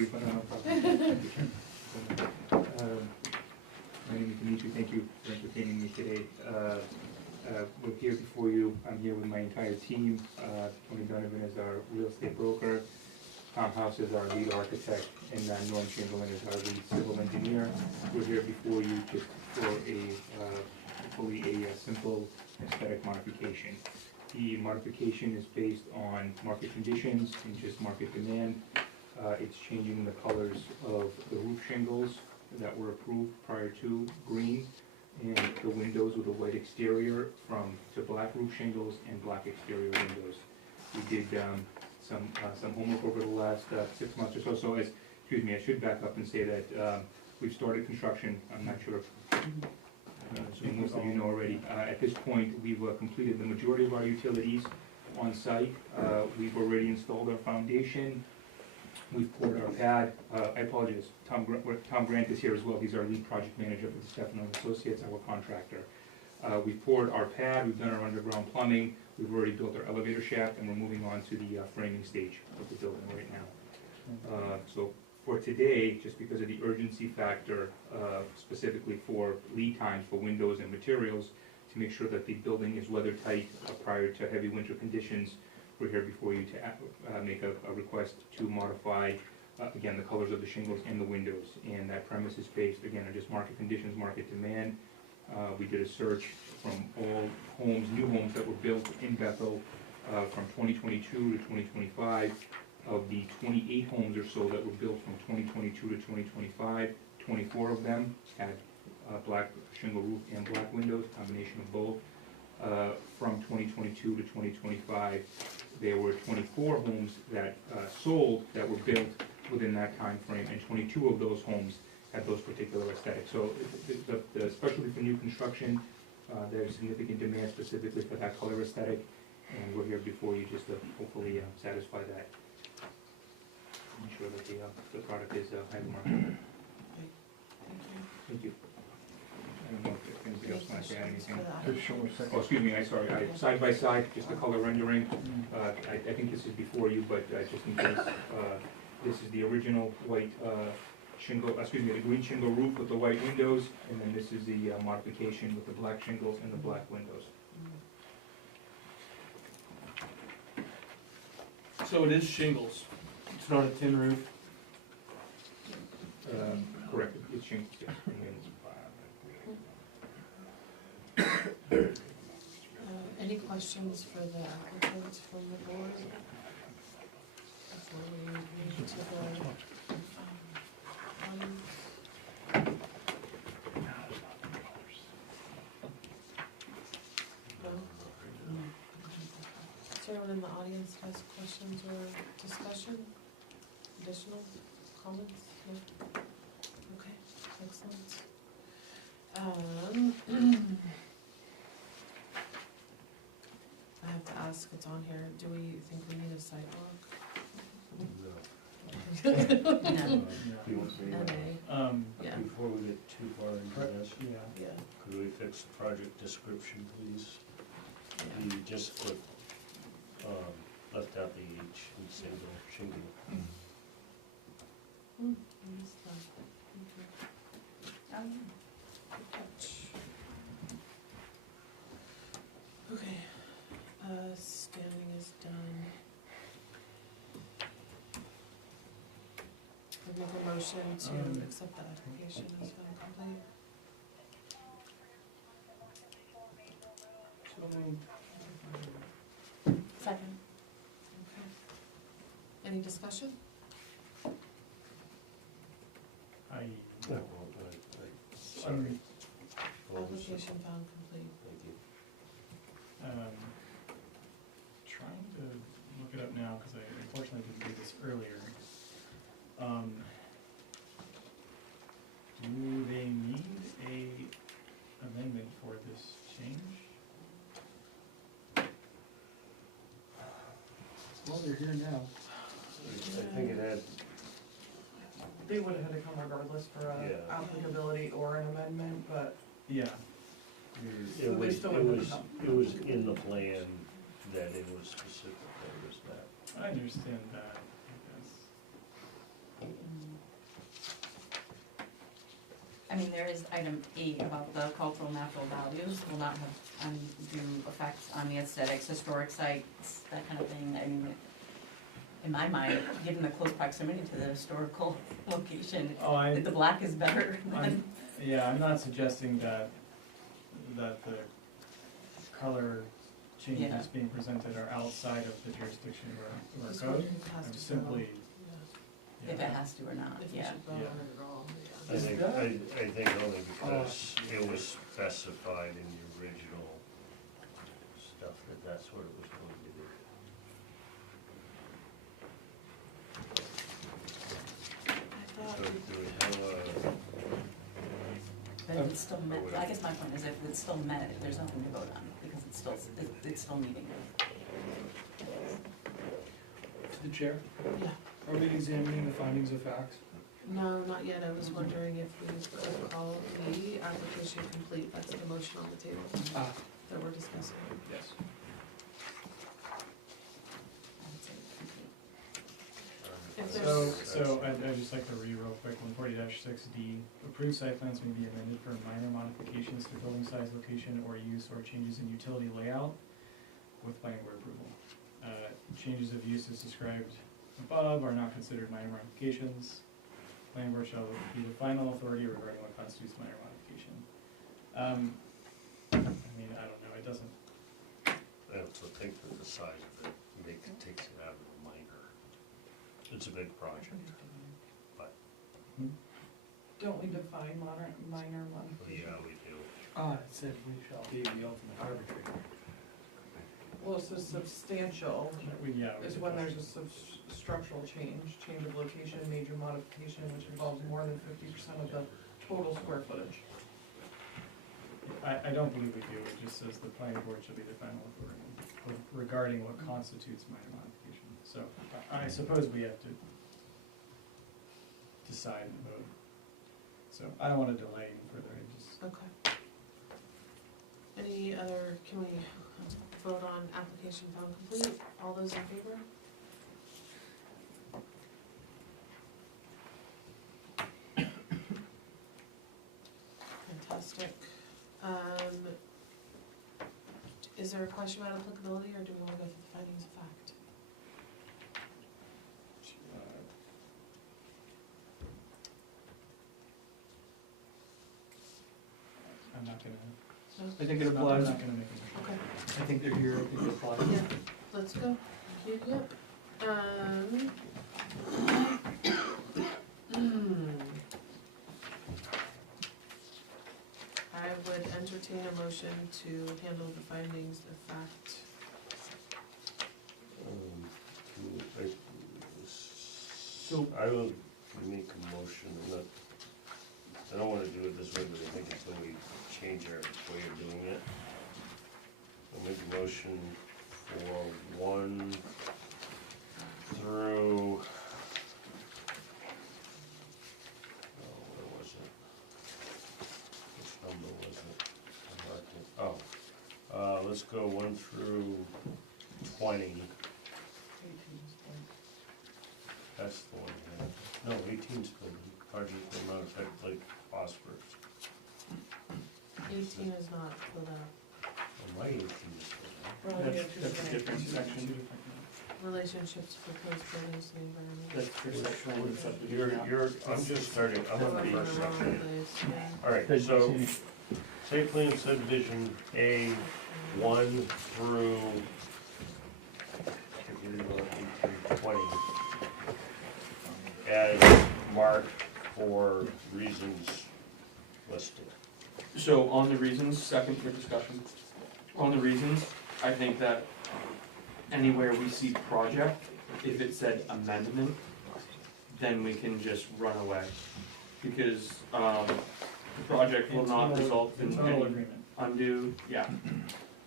My name is Dimitri, thank you for entertaining me today. We're here before you, I'm here with my entire team. Tony Donovan is our real estate broker, Tom House is our lead architect, and Norm Chamberlain is our lead civil engineer. We're here before you just for hopefully a simple aesthetic modification. The modification is based on market conditions and just market demand. It's changing the colors of the roof shingles that were approved prior to green, and the windows with a white exterior to black roof shingles and black exterior windows. We did some homework over the last 6 months or so. So I should back up and say that we've started construction. I'm not sure if most of you know already. At this point, we've completed the majority of our utilities on site. We've already installed our foundation. We've poured our pad. I apologize, Tom Grant is here as well. He's our lead project manager for the Stefano Associates, our contractor. We've poured our pad, we've done our underground plumbing, we've already built our elevator shaft, and we're moving on to the framing stage of the building right now. So for today, just because of the urgency factor, specifically for lead times for windows and materials, to make sure that the building is weather tight prior to heavy winter conditions, we're here before you to make a request to modify, again, the colors of the shingles and the windows. And that premise is based, again, on just market conditions, market demand. We did a search from all homes, new homes that were built in Bethel from 2022 to 2025. Of the 28 homes or so that were built from 2022 to 2025, 24 of them had black shingle roof and black windows, combination of both. From 2022 to 2025, there were 24 homes that sold that were built within that time frame, and 22 of those homes had those particular aesthetics. So especially for new construction, there's significant demand specifically for that color aesthetic, and we're here before you just to hopefully satisfy that. Ensure that the product is highly marketable. Thank you. I don't know if anybody else wants to add anything. Oh, excuse me, side by side, just the color rendering. I think this is before you, but just in case, this is the original white shingle, the green shingle roof with the white windows, and then this is the modification with the black shingles and the black windows. So it is shingles, it's not a tin roof? Correct, it's shingles, yes. Any questions for the applicant from the board? Before we move to the, no? Is there anyone in the audience who has questions or discussion? Additional comments? No? Okay, excellent. I have to ask, it's on here, do we think we need a sidewalk? No. Yeah. Before we get too far into this, Yeah. could we fix the project description, please? You just put, left out the H in single shingle. I missed that. Okay. Good catch. Okay, scanning is done. I make a motion to accept the application as found complete. So moved. Second. Okay. Any discussion? Sorry. Application found complete. Thank you. Trying to look it up now, because I unfortunately didn't do this earlier. Do they need a amendment for this change? Well, they're here now. I think it had, They would have had to come regardless for a Yeah. applicability or an amendment, but Yeah, It So they was, still it would was, have it was in the plan that it was specific, there was that. I understand that, I guess. I mean, there is item E about the cultural natural values will not have undue effects on the aesthetics, historic sites, that kind of thing. I mean, in my mind, given the close proximity to the historical location, Oh, the black is better than. Yeah, I'm not suggesting that the color changes Yeah. being presented are outside of the jurisdiction of our This code. one has I'm to simply, Yeah. If it has to or not, If we yeah. should vote on Yeah. it at all, yeah. I think only because it was specified in the original stuff that that's what it was going to be. I thought So we- do we have But if it's still met, I guess my point is if it's still met, there's nothing to vote on, because it's still meeting. To the chair, Yeah, are we examining the findings of facts? no, not yet, I was wondering if we could call the application complete, that's the motion on the table Ah, that we're discussing. yes. I would say complete. If so I'd just like to read real quick, 140-6D. Approved site plans may be amended for minor modifications to building size, location, or use, or changes in utility layout with planning board approval. Changes of use as described above are not considered minor modifications. Planning board shall be the final authority regarding what constitutes minor modification. I mean, I don't know, it doesn't, I also think that the size of it takes it out of the minor. It's a big project, but, don't we define minor modification? yeah, we do. It said we shall be the ultimate arbitrator. Well, it says substantial we is when there's a structural change of location, major modification, which involves more than 50% of the total square footage. I don't believe we do, it just says the planning board shall be the final authority regarding what constitutes minor modification. So I suppose we have to decide and vote. So I don't wanna delay any further, I just, Okay. Any other, can we vote on application found complete, all those in favor? Fantastic. Is there a question about applicability, or do we wanna go through the findings of fact? I'm not gonna, I think it I'm applies. not gonna make a Okay, I think they're here, I think it applies. yeah, let's go. Yep. I would entertain a motion to handle the findings of fact. I will make a motion, I don't wanna do it this way, but I think until we change our way of doing it. I'll make a motion for 1 through, where was it? Which number was it? Let's go 1 through 20. That's the one, yeah. No, 18's good, project will not affect Lake phosphorus. 18 is not filled out. My 18 is good. That's a different section. Relationships for proposed buildings to the environment. That's for section one subdivision. I'm just starting, I'm on the We're first in the wrong section. place, yeah. Alright, so, site plan subdivision A, 1 through 20, as marked for reasons listed. So on the reasons, second for discussion, on the reasons, I think that anywhere we see project, if it said amendment, then we can just run away. Because, the project will not result in internal any agreement. undue, yeah.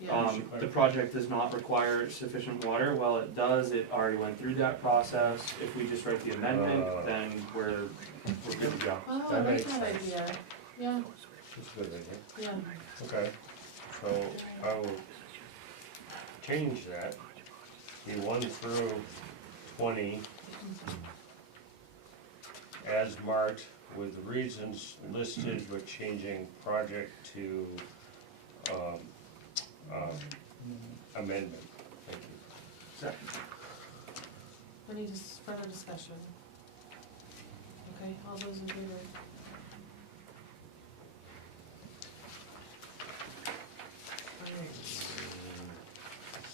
Yeah, The project does not require sufficient water, well, it does, it already went through that process. If we just write the amendment, then we're good to go. oh, I That like makes that sense. idea, yeah, That's a good idea. yeah. Okay, so I will change that, the 1 through 20 as marked with the reasons listed, but changing project to amendment. Thank you. Second. Any further discussion? Okay, all those in favor? Alright,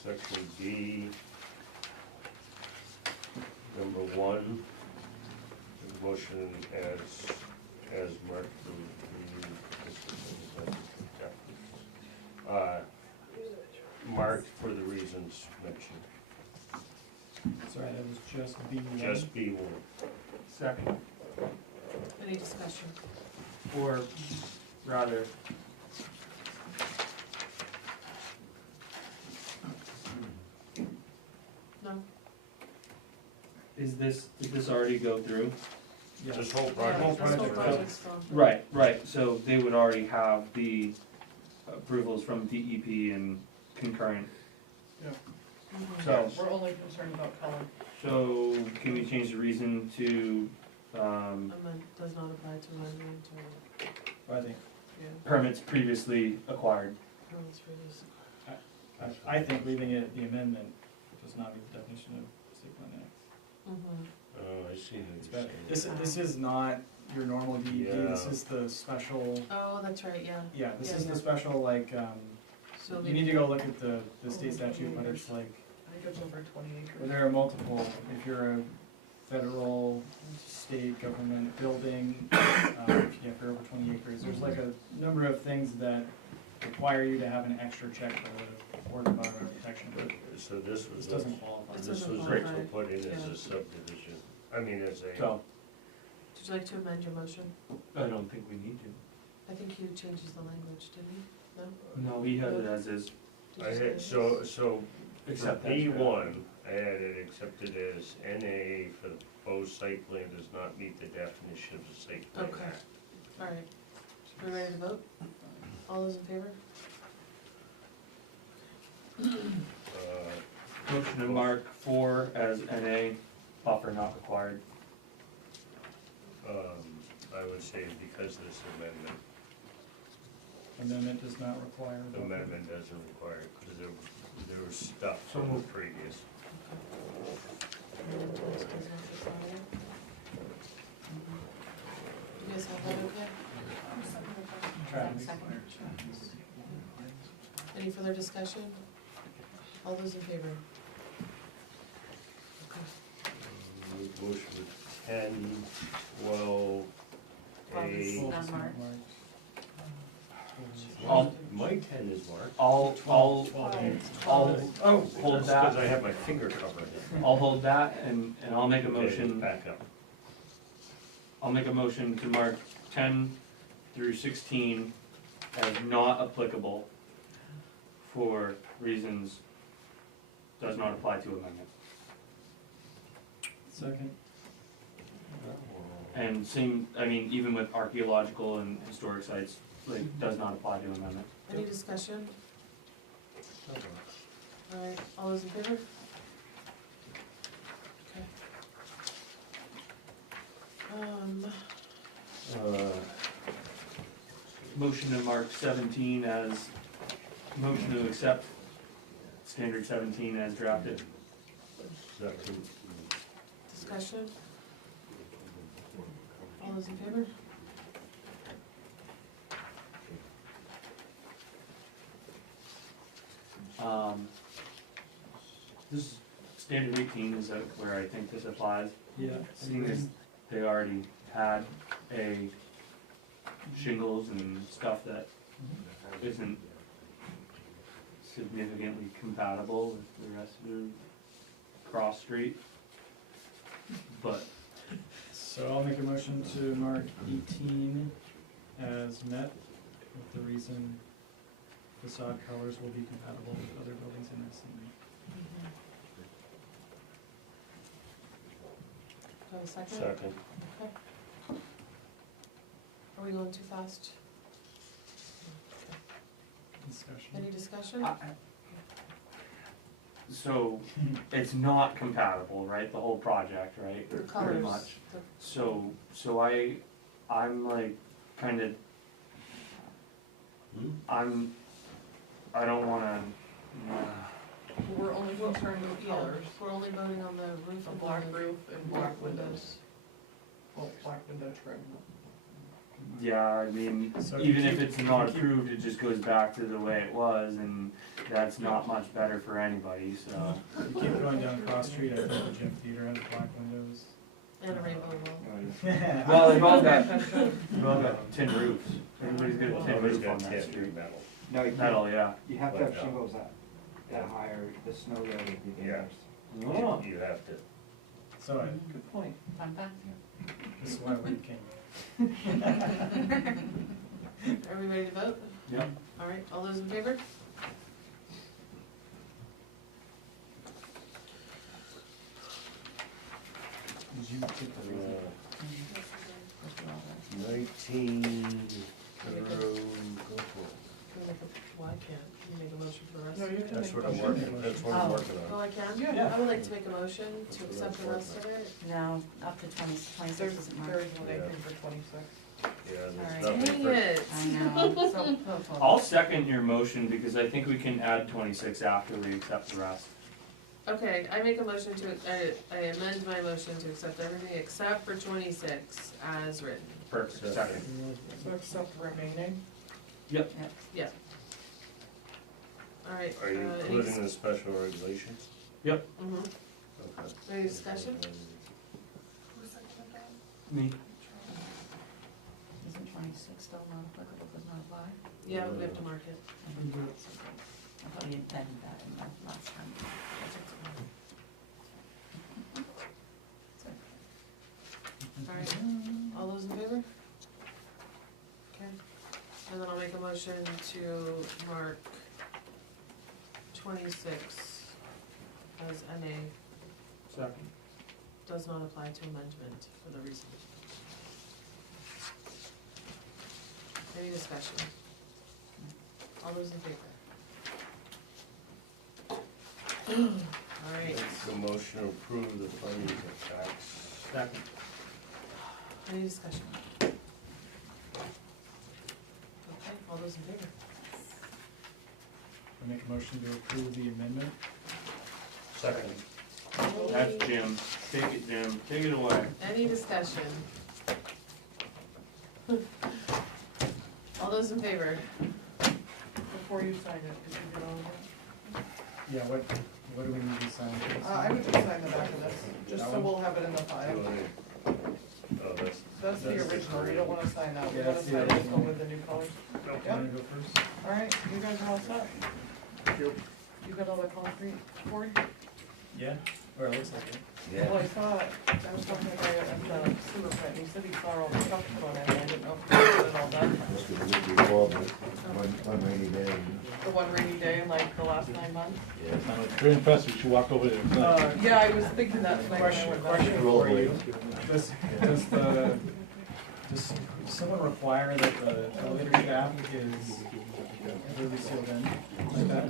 Section B, number 1, the motion as marked for marked for the reasons mentioned. Sorry, that was just B1. Just B1. Second. any discussion? Or rather, No? did this already go through? Yes. This whole Yeah, project. this whole project's gone through. Right, so they would already have the approvals from DEP and concurrent. Mhm. So, We're only concerned about color. so can we change the reason to, Amend, does not apply to amendment or, I think, yeah, permits previously acquired? permits for this. I think leaving it, the amendment does not meet the definition of site plan X. Mm-hmm. Oh, I see what It's you're better. saying. This is not your normal DEP, this Yeah. is the special, Oh, that's right, yeah, yeah, this Yeah. is the special, like, so you need to go look at the state statute, but it's like, I think it's over 20 acres. well, there are multiple, if you're a federal, state government building, if you're over 20 acres, there's like a number of things that require you to have an extra check for the Board of Environmental Protection, but So this this was, doesn't qualify. This this doesn't was qualify. Rachel put in as Yeah. a subdivision, I mean, as a. So, Would you like to amend your motion? I don't think we need to. I think he changes the language, didn't he? No? No, we had it as is, Did you I say had, it? so except that. B1, I added accepted as NA for the proposed site plan does not meet the definition of a site plan. Okay. Alright, we ready to vote? All those in favor? Motion to mark 4 as NA, buffer not required. I would say because of this amendment, Amendment does not require. the amendment doesn't require, because there was stuff So from the moved. previous. Amendment does not require. You guys have that okay? Travis. Any further discussion? All those in favor? Okay. Motion with 10, 12, A. Not marked. I'll- My 10 is marked. I'll hold Because that, I have my finger covered. I'll hold that and I'll make a Okay, motion, back up. I'll make a motion to mark 10 through 16 as not applicable for reasons does not apply to amendment. Second. And same, I mean, even with archaeological and historic sites, like, does not apply to amendment. Any discussion? Alright, all those in favor? Okay. Motion to mark 17 as, motion to accept standard 17 as drafted. Second. Discussion? All those in favor? This standard 18 is where I think this applies, Yeah. seeing as they already had a shingles and stuff that isn't significantly compatible with the rest of the cross street. But, So I'll make a motion to mark 18 as met with the reason facade colors will be compatible with other buildings in that same. Do I have a second? Second. Okay. Are we going too fast? Discussion. Any discussion? So, it's not compatible, right, the whole project, right, The or pretty colors. much? The- So I'm like, kinda, I don't wanna, We're only concerned with Yeah, colors, we're only voting on the roof a and black the- roof and black windows. Well, black window trim. yeah, I mean, So even if keep- it's not keep- approved, it just goes back to the way it was, and that's not much better for anybody, so. You keep going down Cross Street, I think the gym theater has black windows. And a rainbow wall. Well, they've all got tin roofs, everybody's got a tin Everybody's roof on got that tin street. metal. No, you Metal, yeah. have to have shingles that higher, the snow there would be dangerous. Oh. You have to. So Good point. Fun fact. this is why we came. Are we ready to vote? Yep. All right, all those in favor? Did you get the reason? 19 through, go for it. Can we make a, well, I can't, can you make a motion for the rest? No, of you it? can That's make what a I'm motion. working, that's what I'm working Oh, on. I can? Yeah. I would like to make a motion That's to what accept the I'm rest of it. No, up to 26 There's, isn't marked. there is one Yeah. acre for 26. Yeah, Alright. there's nothing Dang for. it. I know, so, I'll second your motion because I think we can add 26 after we accept the rest. Okay, I make a motion to, I amend my motion to accept everything except for 26 as written. Perfect, second. So accept remaining. Yep. All right. Are you any including the special regulations? Mhm. Okay. Any discussion? Who seconded that? Me. Isn't 26 still not applicable, does not apply? Yeah, we have to mark it. I thought you had that in the last time. All right, all those in favor? Okay, and then I'll make a motion to mark 26 as NA, Second. does not apply to amendment for the reason. Any discussion? All those in favor? All right, Make a motion to approve the findings of facts. Second. any discussion? Okay, all those in favor? I make a motion to approve the amendment. Second. That's Jim. Take it, Jim. Take it away. Any discussion? All those in favor? Before you sign it, did you get all of it? Yeah, what do we need to sign? I would just sign the back of this, just so we'll have it in the file. Oh, that's. That's the original, we don't wanna sign that, we Yeah, wanna that's the sign this original. one with the new colors. You wanna go first? Alright, you guys are all set? You got all the concrete poured? Yeah, or it looks like it. Well, I saw, I was talking to the guy at the sewer plant, and he said he saw all the stuff going in, and I didn't know if he had it all done. One rainy day. The one rainy day in like the last 9 months. Very impressive, you should walk over there. Yeah, I was thinking that tonight when I Question, went back. question for you. Does someone require that the elevator shaft is completely sealed in like that?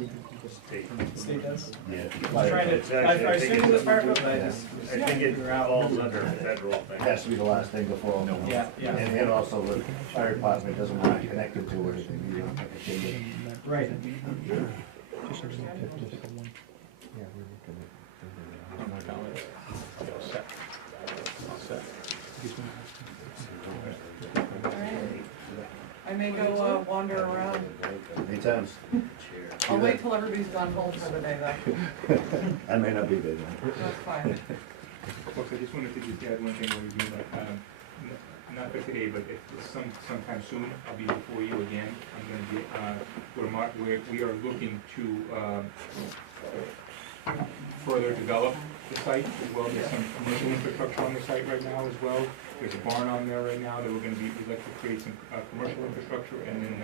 The state does? Yeah. I'm trying It's to, actually, I think assume it's- the part of that is. I think it falls under a federal thing. Has to be the last thing before. Yeah, yeah. And also the fire department doesn't want to connect it to anything, you don't have to change it. Right. I may go wander around. Many times. I'll wait till everybody's gone home for the day though. I may not be there then. That's fine. Folks, I just wanted to just add one thing while we're doing that. Not for today, but if sometime soon, I'll be before you again. I'm gonna be, we are looking to further develop the site as well. There's some commercial infrastructure on the site right now as well. There's a barn on there right now that we're gonna be, we'd like to create some, commercial infrastructure and then,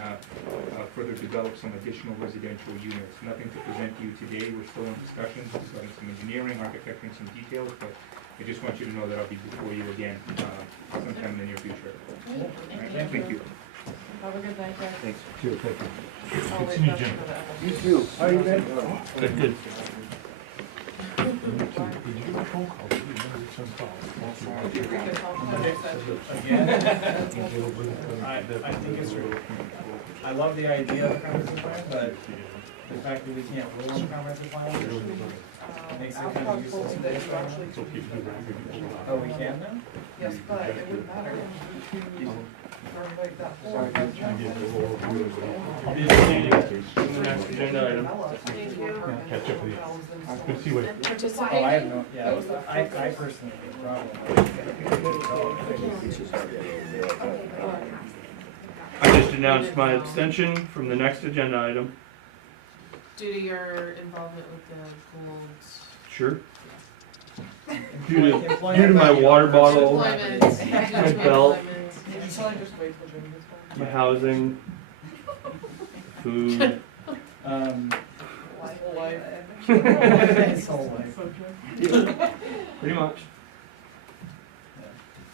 further develop some additional residential units. Nothing to present to you today, we're still in discussions, regarding some engineering, architecture, and some details, but I just want you to know that I'll be before you again, sometime in the near future. All right, thank you. Have a good night, guys. Thanks. Sure, thank you. I'll wait See you, back Jim. for the You too. How you been? Good, good. Did you get a phone call? Did you remember your son called? I think it's, I love the idea of a comprehensive plan, but the fact that we can't rule on the comprehensive plan makes it kind of useless today. Oh, we can now? Yes, but it wouldn't matter. Like that whole. Trying to get a little overview of In the next agenda item. Thank you. catch up with you. Good to see you. And Oh, I have participating. no, yeah, I personally have a problem. I just announced my abstention from the next agenda item. Due to your involvement with the gold. Sure. Due to my water bottle, Employment. my belt, You probably just wait till Jimmy gets back. my housing, food. Life. His whole life. Pretty much.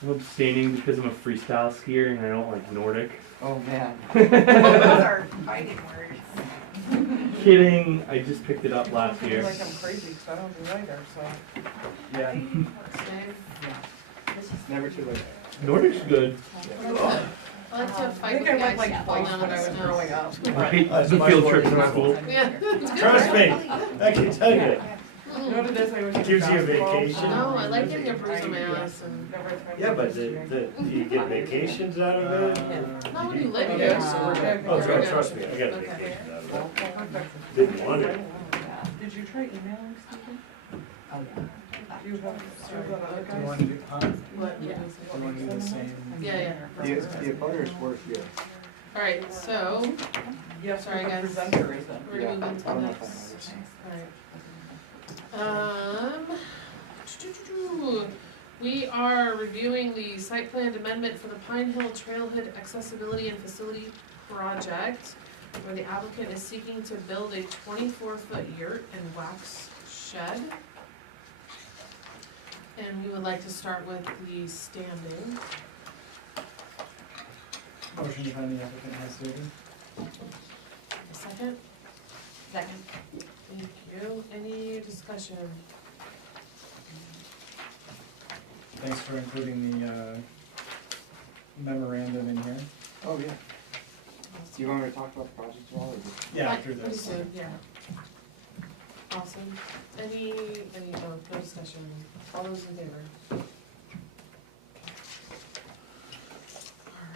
I'm abstaining because I'm a freestyle skier and I don't like Nordic. Oh, man. Those are fighting words. Kidding, I just picked it up last I year. feel like I'm crazy, because I don't do either, so. Yeah. Never too late. Nordic's good. I like to I fight think with I went guys like who fall twice down when the I was snow. growing up. I hate the field trips in school. Yeah. Trust me, I can tell you. You know what it is, I went to Gives you a basketball, vacation. No, I like getting a bruise on my ass and. Never had time to Yeah, but do this. do you get vacations out of it? Not when you live Okay, here. so we're good. Oh, trust me, I got Okay. vacations out of it. Well, contact us. Didn't want it. Did you try emailing Stephen? Do you have other Do you guys? want to do, huh? What? Do you want to do the same? Yeah. The abutters work here. Alright, so Yes, Sorry, the guys. presenter is them. we're gonna move into I don't the know if I next. noticed. Alright. We are reviewing the site plan amendment for the Pine Hill Trailhead Accessibility and Facility Project, where the applicant is seeking to build a 24-foot yurt and wax shed. And we would like to start with the standing. Motion to find the applicant has stated. A second? Second. Thank you. Any discussion? Thanks for including the memorandum in here. Oh, yeah. Do you want me to talk about the project at all, or just? Yeah, Fine, after pretty this. soon, yeah. Awesome. No discussion. All those in favor?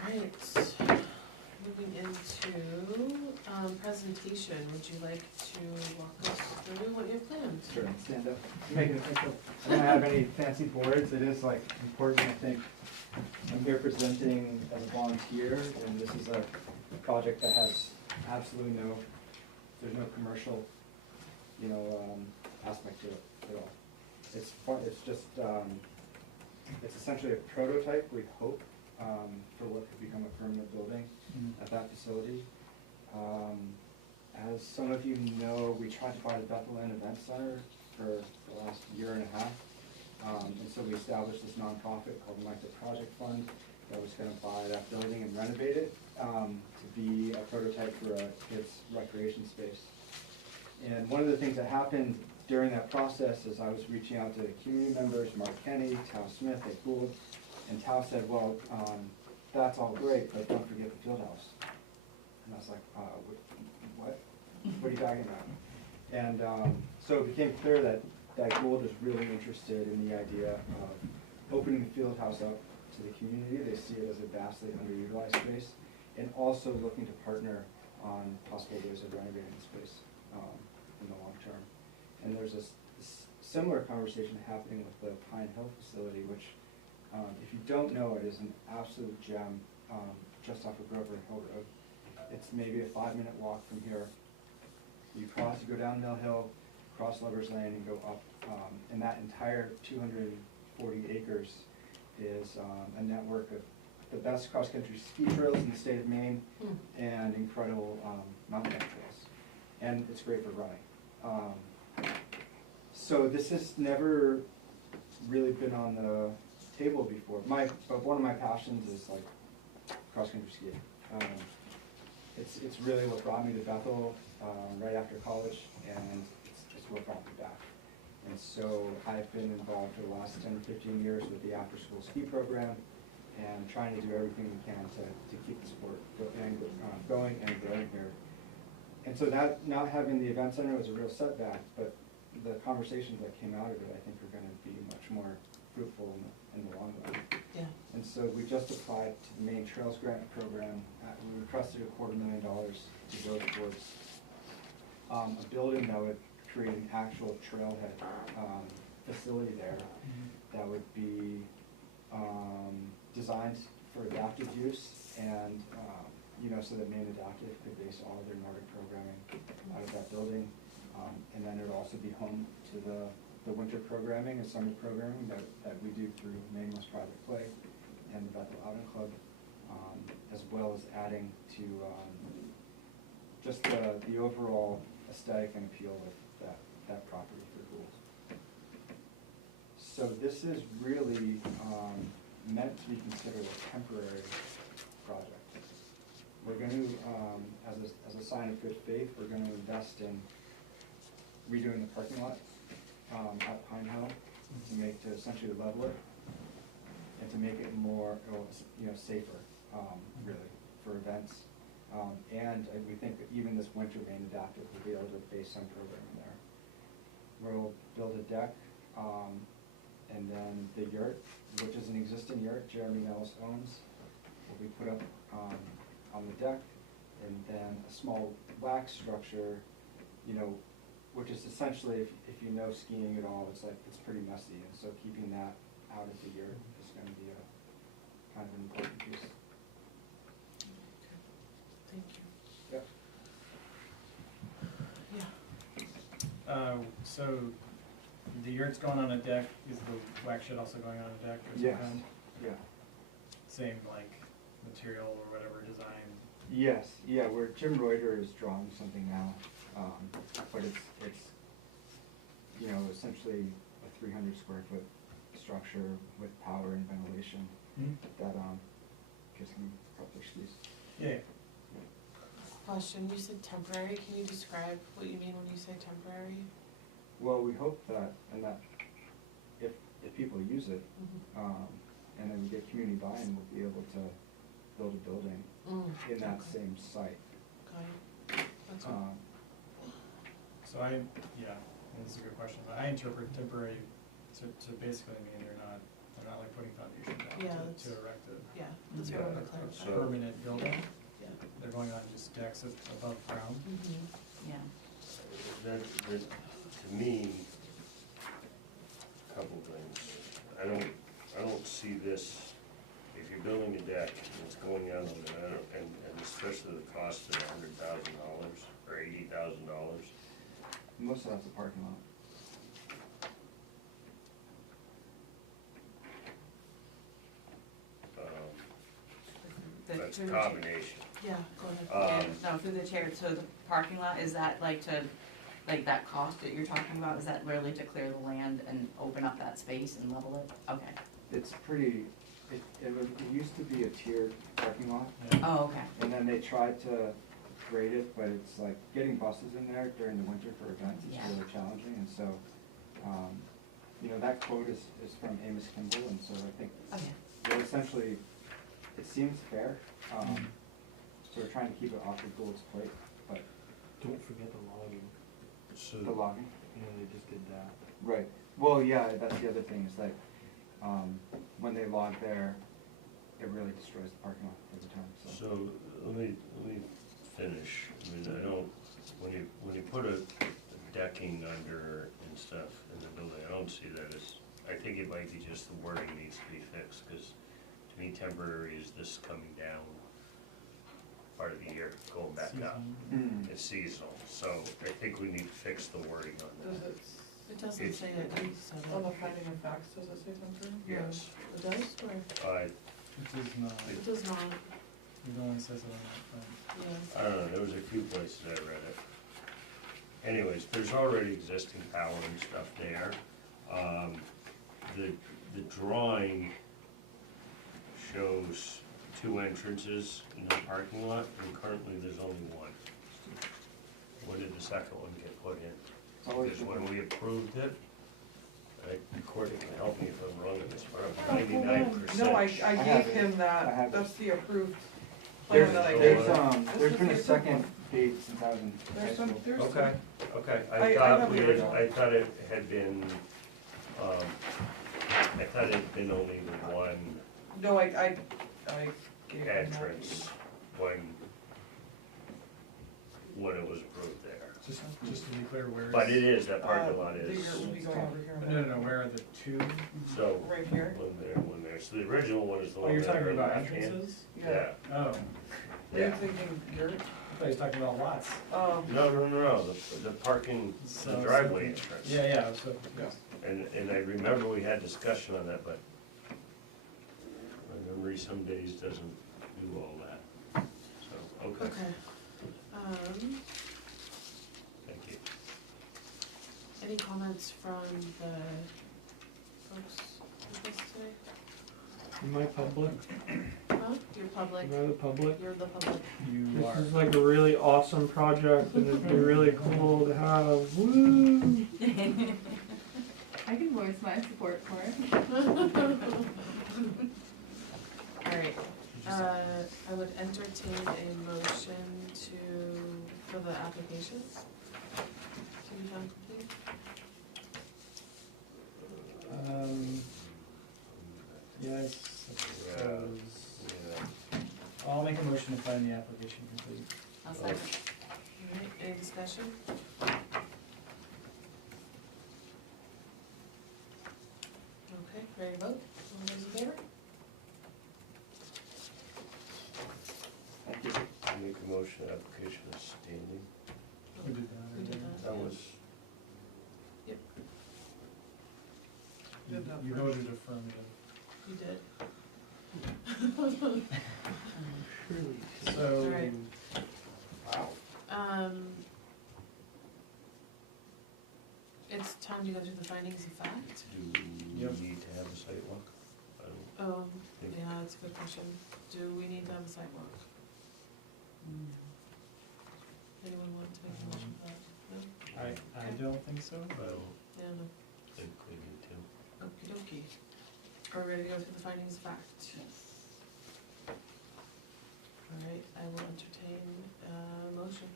Alright, moving into, presentation, would you like to walk us through what you have planned? Sure, stand up. Make it official. I don't have any fancy boards, it is like important, I think. I'm here presenting as a volunteer, and this is a project that has absolutely there's no commercial, aspect to it at all. It's just, it's essentially a prototype, we hope, for what could become a permanent building at that facility. As some of you know, we tried to buy the Bethlehem Event Center for the last year and a half. And so we established this nonprofit called the Micro Project Fund that was gonna buy that building and renovate it to be a prototype for a kids' recreation space. And one of the things that happened during that process is I was reaching out to community members, Mark Kenny, Tao Smith, Ed Gould, and Tao said, well, that's all great, but don't forget the field house. And I was like, what? What are you talking about? And so it became clear that Gould is really interested in the idea of opening the field house up to the community. They see it as a vastly underutilized space, and also looking to partner on possible ways of renovating the space in the long term. And there's a similar conversation happening with the Pine Hill facility, which, if you don't know, it is an absolute gem just off of Grover Hill Road. It's maybe a 5-minute walk from here. You cross, you go down Mill Hill, cross Lover's Lane and go up, and that entire 240 acres is a network of the best cross-country ski trails in the state of Maine and incredible mountain bike trails. And it's great for running. So this has never really been on the table before. But one of my passions is like cross-country skiing. It's really what brought me to Bethel right after college, and it's what brought me back. And so I've been involved for the last 10 or 15 years with the after-school ski program, and trying to do everything we can to keep the sport going and growing here. And so that not having the event center was a real setback, but the conversations that came out of it, I think, are going to be much more fruitful in the long run. Yeah. And so we just applied to the Maine Trails Grant Program. We requested $250,000 to go towards a building that would create an actual trailhead facility there that would be designed for adaptive use, and so that Maine Adaptive could base all of their Nordic programming out of that building, and then it would also be home to the winter programming and summer programming that we do through Maine West Private Play and the Bethel Outing Club, as well as adding to just the overall aesthetic and appeal of that property for schools. So this is really meant to be considered a temporary project. We're going to, as a sign of good faith, we're going to invest in redoing the parking lot at Pine Hill to essentially level it and to make it more, safer, really, for events. And we think that even this winter, Maine Adaptive will be able to base some programming there. We'll build a deck, and then the yurt, which is an existing yurt Jeremy Nellis owns, will be put up on the deck, and then a small wax structure, which is essentially, if you know skiing at all, it's pretty messy, and so keeping that out of the yurt is going to be a kind of an important piece. Thank you. Yep. Yeah. So the yurt's going on a deck, is the wax shed also going on a deck or some Yes. kind? Yeah. Same material or whatever design? Yes, yeah, where Jim Reuter is drawing something now, but it's essentially a 300 square foot structure with power and ventilation that gives them up their skis. Yeah. Question, you said temporary, can you describe what you mean when you say temporary? Well, we hope that, if people use it, and then we get community buy-in, we'll be able to build a building in that same site. Got it. That's all. So this is a good question. I interpret temporary to basically mean they're not like putting foundation down to erect a Yeah, that's what I want to clarify. permanent building. Yeah. They're going on just decks above ground. Yeah. That, to me, a couple things. I don't see this, if you're building a deck and it's going on the, and especially the cost of $100,000 or $80,000. Most of that's a parking lot. That's a combination. Yeah, go ahead. No, through the chair, so the parking lot, is that that cost that you're talking about, is that literally to clear the land and open up that space and level it? Okay. It's pretty, it used to be a tiered parking lot. Oh, okay. And then they tried to grade it, but it's like getting buses in there during the winter for events is really challenging, and so, that quote is from Amos Kimball, and so I think, essentially, it seems fair. So we're trying to keep it off the Gould's plate, but. Don't forget the logging. So the logging? Yeah, they just did that. Right. Well, yeah, that's the other thing, is that when they log there, it really destroys the parking lot every time, so. So let me finish. I mean, when you put a decking under and stuff in the building, I don't see that as, I think it might be just the wording needs to be fixed, because to me temporary is this coming down. part of the year going back up. Season. It's seasonal, so I think we need to fix the wording on Does that. it, It doesn't It's- say it, so. on the finding of facts, does it say temporary? Yes, It does, or? I, It does not, It does not, it only says it on that yeah. I don't know, there was a few places I read it. Anyways, there's already existing power and stuff there. The drawing shows 2 entrances in the parking lot, and currently there's only 1. When did the second one get put in? Because when we approved it, Courtney can help me if I'm wrong in this, but I'm 99%. No, I have gave it. him I that, have it. that's the approved There's, plan that I there's, gave. there's been a second date since I was in high There's some, school. there's some. Okay, okay, I I thought have the we had, original. I thought it had been, I thought it had been only the 1 No, I gave him that. entrance when it was approved there. Just to be clear, where is? But it is, that parking lot The is, yurt will be going over here. No, no, no, where are the 2? so, Right here, one there, so the original one is the Oh, one you're that talking are about left hand. entrances? yeah. Oh, Are you Yeah, thinking yurt? I thought he was talking about lots. no, the parking, the So- driveway entrance. Yeah, so, yes. And I remember we had discussion on that, but my memory some days doesn't do all that. So, okay, Okay. thank you. Any comments from the folks with us today? Am I public? Huh? You're public, Am I the public? you're the public. You This are. is like a really awesome project and it'd be really cool to have, woo! I can voice my support for it. Alright, I would entertain a motion for the applications to be found complete. Yes, I suppose. Yeah. I'll make a motion to find the application complete. I'll second. Alright, any discussion? Okay, ready to vote? All those in favor? Thank you. I make a motion, application is standing. We did that. We did already. that. That was, You Did that you first. voted affirmative. You did. So, Alright. Wow. It's time to go through the findings of fact. do we Yep. need to have a sidewalk? I don't think. Yeah, that's a good question. Do we need to have a sidewalk? Anyone want to make a motion for that? No? I don't think so. I don't Yeah, no. think we need to. Okey dokey. Are we ready to go through the findings of fact? Alright, I will entertain a motion.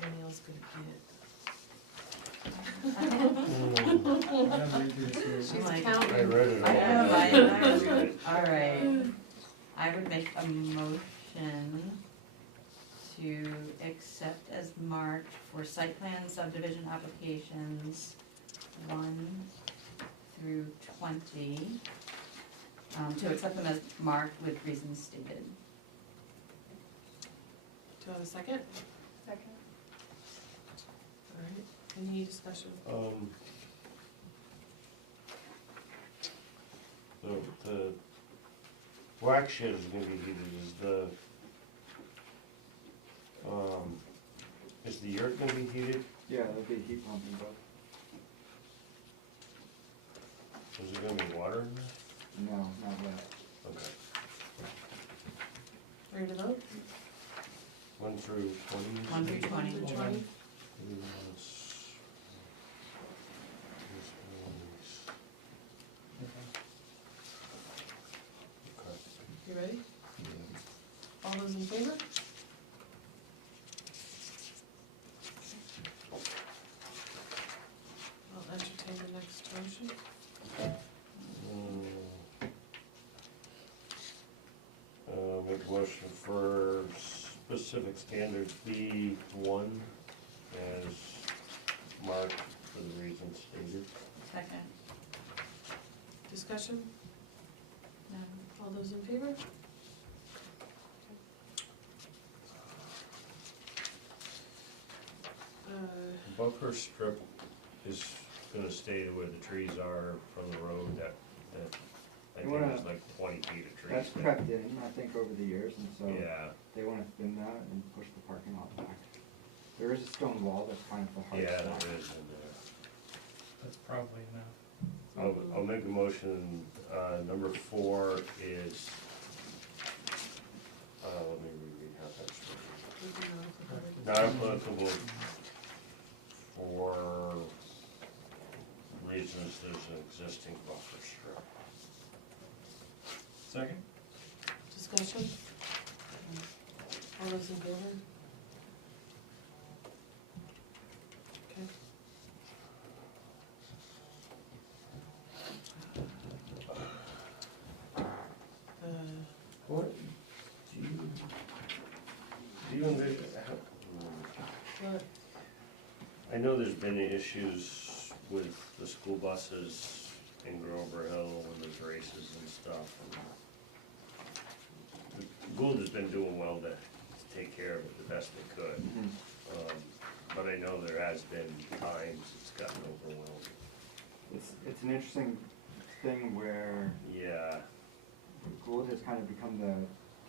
Danielle's gonna I read through too. She's like- counting. I read it all. I have, I read have. it. All right, I would make a motion to accept as marked for site plan subdivision applications 1 through 20. To accept them as marked with reasons stated. Do I have a second? Second. Alright, any discussion? The wax shed is gonna be heated, is the yurt gonna be heated? Yeah, there'll be heat pumping, but Is there gonna be water in there? no, not yet. Okay. Ready to vote? 1 through 20? 1 through 20. 1 through 20? You ready? All those in favor? I'll entertain the next motion. Make a motion for specific standards B1 as marked for the reasons stated. Second. Discussion? All those in favor? Buffer strip is gonna stay where the trees are from the road, that I think it's like 20 feet of trees. That's crept in, I think, over the years, and so Yeah, they wanna thin that and push the parking lot back. There is a stone wall that's kind of the hard yeah, spot. there is in there. That's probably enough. I'll make a motion, number 4 is, let me reread how that's. Not applicable for reasons there's an existing buffer strip. Second? Discussion? All those in favor? Okay. What, do you envision, What? I know there's been issues with the school buses in Grover Hill when there's races and stuff. And Gould has been doing well to take care of it the best they could. But I know there has been times it's gotten overwhelming. It's an interesting thing where Yeah, Gould has kind of become the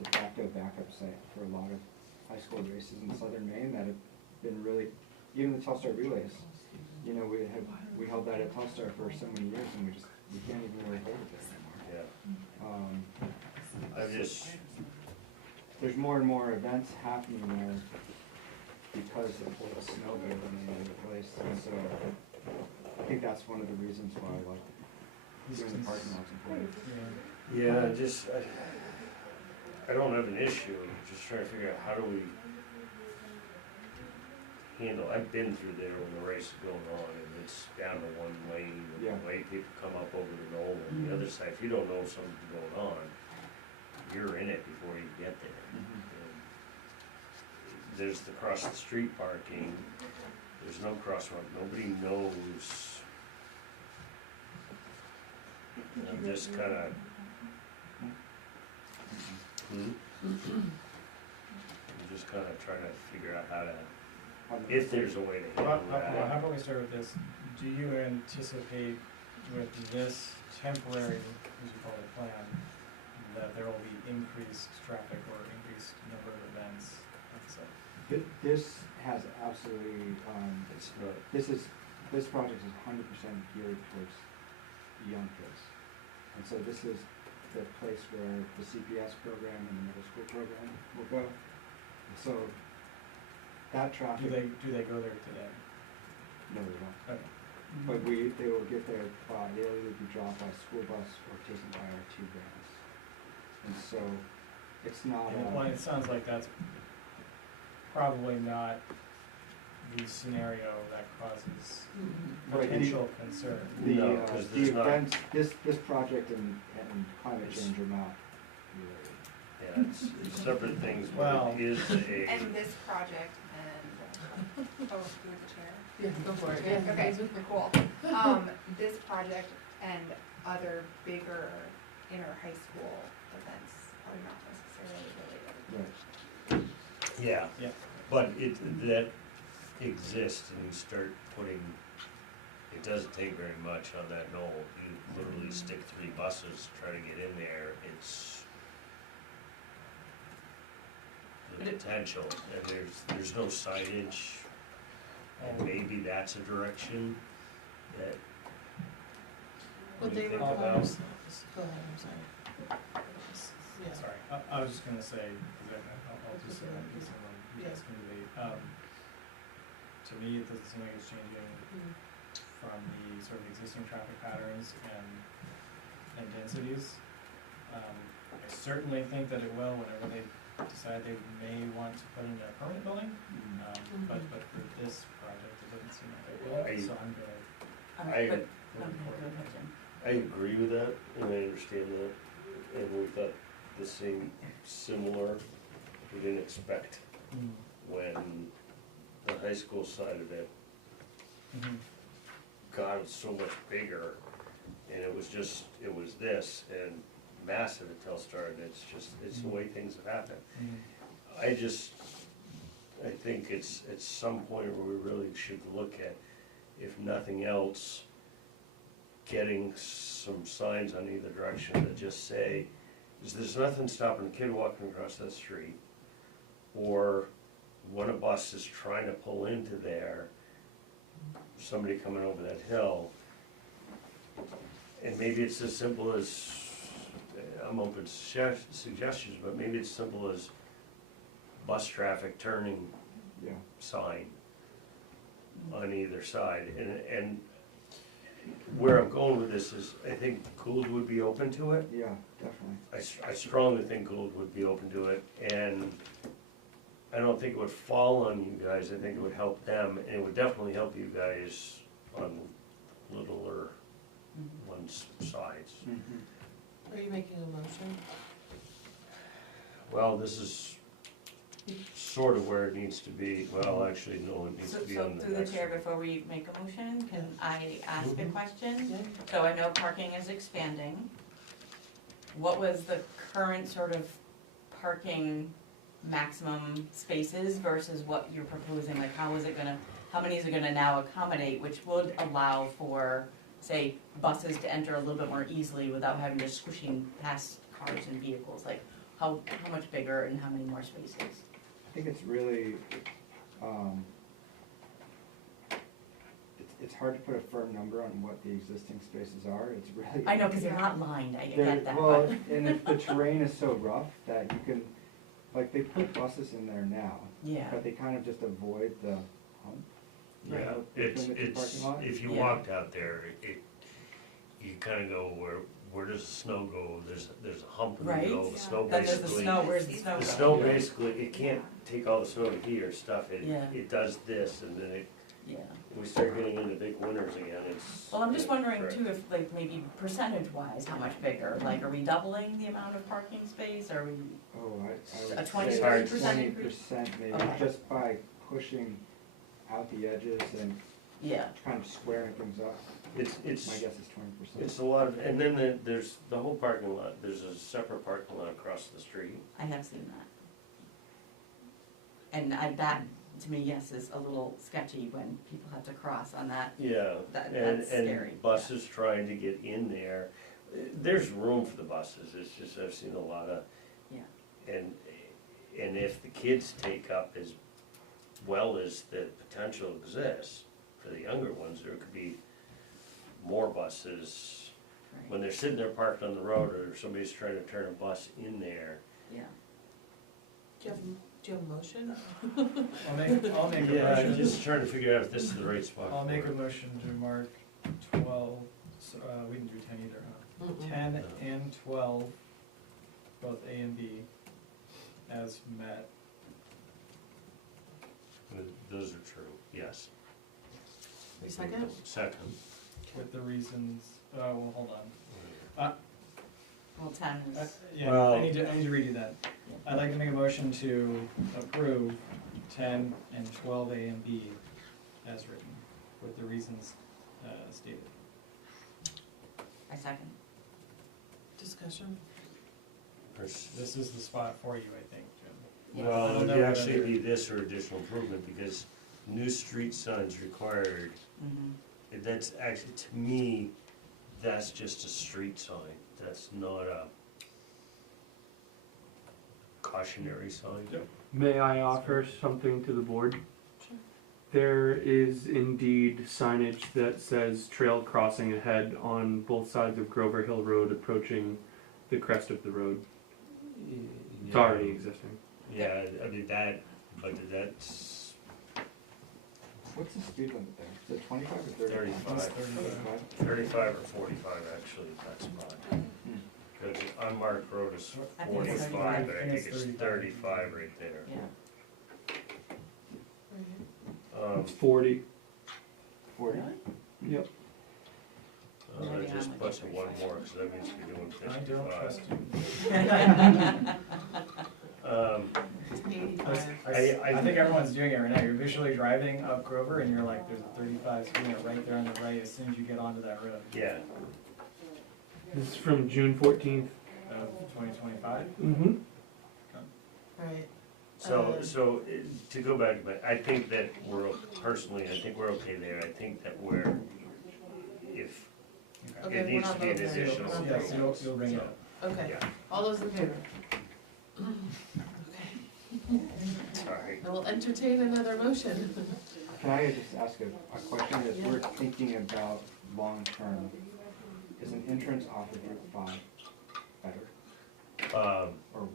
de facto backup site for a lot of high school races in southern Maine that have been really, even the Telstar relays. You know, we held that at Telstar for so many years and we can't even really hold it there anymore. yeah. I just, There's more and more events happening there because of the snow building in the place, and so I think that's one of the reasons why, like, doing the parking lot's important. yeah, I don't have an issue, I'm just trying to figure out how do we handle, I've been through there when the race is going on, and it's down to one lane, and Yeah. the way people come up over the knoll on the other side, if you don't know something's going on, you're in it before you get there. And there's the cross the street parking, there's no crosswalk, nobody knows. And I'm just kinda, I'm just kinda trying to figure out how to, if there's a way to Well, handle that. how about we start with this? Do you anticipate with this temporary, as you call it, plan, that there will be increased traffic or increased number of events? This has absolutely, It's not, this project is 100% geared towards young kids. And so this is the place where the CPS program and the middle school program will go. And so that traffic. Do they go there today? No, they don't. Okay. But they will get there they'll either be dropped by school bus or taken by our 2 vans. And so it's not Well, it sounds like that's probably not the scenario that causes Right, potential concern. No, 'cause the there's not- events, this project and climate change are not related. yeah, it's separate things, Well- but it is a. And this project and, Oh, through the chair. Yeah, go for it, yeah. okay, cool. This project and other bigger inner high school events are not necessarily related. Right. Yeah, Yeah. but that exists and you start putting, it doesn't take very much on that knoll. You literally stick 3 buses, try to get in there, it's the potential, and there's no signage. And maybe that's a direction that But we they think require, about. go ahead, I'm sorry. Yeah. Sorry, I was just gonna say, I'll just say one piece and then you guys can debate. To me, it doesn't seem like it's changing from the sort of existing traffic patterns and densities. I certainly think that it will whenever they decide they may want to put in a permanent building. But for this project, it doesn't seem like it will, so I'm gonna. I- But, okay, go ahead, Jim. I agree with that, and I understand that, and we thought the same, similar, we didn't expect when the high school side of it got so much bigger, and it was this, and massive at Telstar, and it's just, it's the way things have happened. Mhm. I think it's at some point where we really should look at, if nothing else, getting some signs on either direction that just say, is there's nothing stopping a kid walking across that street, or when a bus is trying to pull into there, somebody coming over that hill, and maybe it's as simple as, I'm open to suggestions, but maybe it's simple as bus traffic turning Yeah. sign on either side, and where I'm going with this is, I think Gould would be open to it. Yeah, definitely. I strongly think Gould would be open to it, and I don't think it would fall on you guys, I think it would help them, and it would definitely help you guys on littler ones sides. Are you making a motion? Well, this is sort of where it needs to be, well, actually, no, it needs So, to be so on the through the next. chair, before we make a motion, can I ask a Mhm. question? Yeah. So I know parking is expanding. What was the current sort of parking maximum spaces versus what you're proposing? Like, how is it gonna, how many is it gonna now accommodate, which would allow for, say, buses to enter a little bit more easily without having to squishing past cars and vehicles? Like, how much bigger and how many more spaces? I think it's really, it's hard to put a firm number on what the existing spaces are, it's really. I know, cause they're not lined, I They're- get that, Well, but, and if the terrain is so rough that you can, like, they put buses in there now, yeah. but they kind of just avoid the hump. you Yeah, know, it's, between the two it's, parking lots. if you Yeah. walked out there, you kinda go, where does the snow go? There's a hump in the Right. middle, the snow Then there's the basically. snow, where's the snow The go? snow basically, it can't take all the snow to here stuff, Yeah. it does this, and then Yeah. we start getting into big winters again, it's. Well, I'm just wondering Correct. too, if like maybe percentage-wise, how much bigger? Like, are we doubling the amount of parking space? Are we, Oh, I A would 20, say 30% increase? 20% maybe, Okay. just by pushing out the edges and yeah, kind of squaring things up. It's, My guess is 20%. it's a lot of, and then there's the whole parking lot, there's a separate parking lot across the street. I have seen that. And that, to me, yes, is a little sketchy when people have to cross on that. Yeah, That's scary, and buses trying to get in there, there's room for the buses, it's just, I've seen a lot of. Yeah. And if the kids take up as well as the potential exists for the younger ones, there could be more buses. Right. When they're sitting there parked on the road, or somebody's trying to turn a bus in there. Yeah. Do you have a motion? I'll make a Yeah, I'm motion. just trying to figure out if this is the right spot. I'll for make a it. motion to mark 12, so, we didn't do 10 either, huh? Mm-mm. 10 No. and 12, both A and B, as met. Those are true, yes. Second? Second. With the reasons, well, hold on. Well, 10 is, Yeah, Well- I need to redo that. I'd like to make a motion to approve 10 and 12A and B as written, with the reasons stated. I second. Discussion? This is the spot for you, I think, Jim. I Well, don't it would know what actually other- be this or additional improvement, because new street signs required, that's actually, to me, that's just a street sign, that's not a cautionary sign. Yep. May I offer something to the board? Sure. There is indeed signage that says trail crossing ahead on both sides of Grover Hill Road approaching the crest of the road. It's already existing. Yeah, I mean, but that's What's the speed limit there? Is it 25 or 30? 35. 35 or 45, actually, that spot. Because unmarked road is I think it's 45, but I 35. think it's 35 right there. Yeah. It's 40. 40? Yep. I Maybe just I'm busted like one more, because that means we're doing I don't 55. trust you. It's 85. I think everyone's doing it right now. You're visually driving up Grover and you're like, there's a 35 speed limit right there on the right as soon as you get onto that road. Yeah, This is from June 14th, of 2025. Mm-hmm. Right, So, to go back to my, I think that personally, I think we're okay there. I think that if Okay, it we're needs not to be an voting on it. additional Okay. Yes, approval. you'll bring it up. okay, Yeah, all those in favor? sorry. I will entertain another motion. Can I just ask a question? As we're thinking about long-term, is an entrance off of Route 5 better or worse?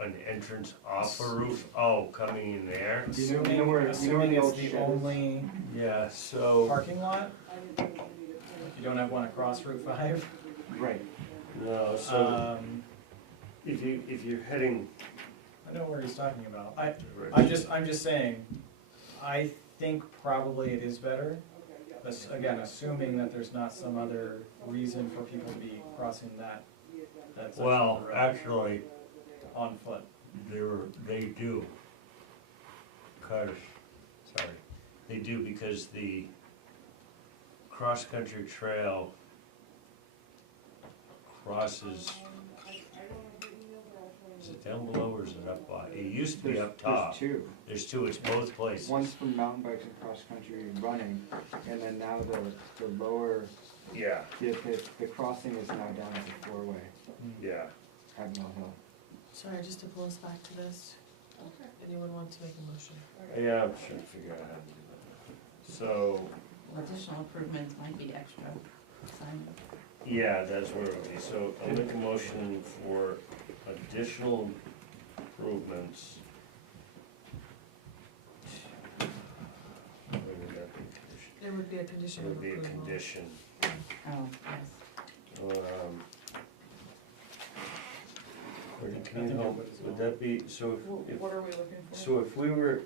An entrance off a roof, oh, coming in there? You know where the Assuming old it's the shed is? only Yeah, so, parking lot? You don't have one across Route 5? Right. no, so if you're heading. I know where he's talking about. I'm just saying, I think probably it is better. Again, assuming that there's not some other reason for people to be crossing that section of Well, the road actually, on foot. they do. They do because the cross-country trail crosses, is it down below or is it up by? It used to be up top. There's two. There's two, it's both places. One's for mountain bikes and cross-country running, and then now the lower, Yeah, the crossing is now down at the four-way yeah. at Mill Hill. Sorry, just to pull us back to this, anyone want to make a motion? Yeah, I'm trying to figure out how to do that. So, Additional improvements might be extra assignment. yeah, that's where it would be. So I'll make a motion for additional improvements. Where would that be conditioned? There would be a condition It of would be a approval. condition. Oh, yes. Or can you help, would that be, so if, What are we looking for? so if we were,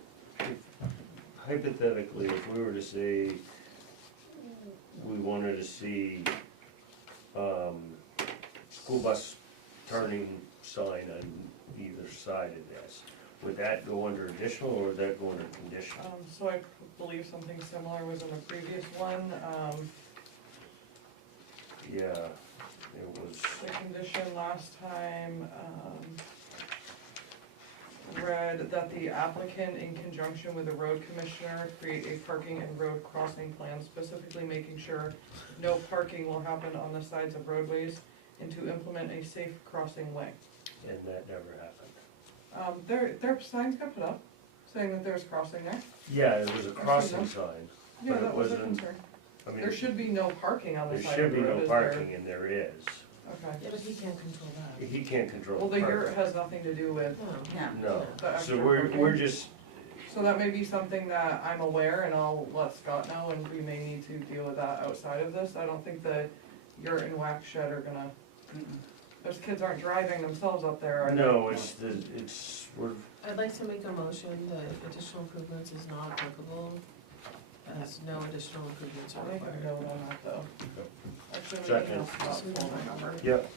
hypothetically, if we were to say, we wanted to see, school bus turning sign on either side of this, would that go under additional or would that go under conditional? So I believe something similar was in the previous one. Yeah, it was, The condition last time, read that the applicant, in conjunction with the road commissioner, create a parking and road crossing plan, specifically making sure no parking will happen on the sides of roadways, and to implement a safe crossing way. and that never happened. Their signs got put up, saying that there's crossing there. Yeah, it was a crossing them. sign, Yeah, but it that was a wasn't, concern. I mean, There should be no parking on the there side should of be the road, no is there? parking, and there is. Okay. Yeah, but he can't control that. He can't control Well, the the parking. yurt has nothing to do with, Yeah. No, The so extra we're parking. just, so that may be something that I'm aware, and I'll let Scott know, and we may need to deal with that outside of this. I don't think the yurt and W.H.A.T are gonna, those kids aren't driving themselves up there, are they? no, we're, I'd like to make a motion that additional improvements is not applicable, as no additional improvements are I'll make a required. note on that, though. Actually, we Second. can have Scott pull my number. yep,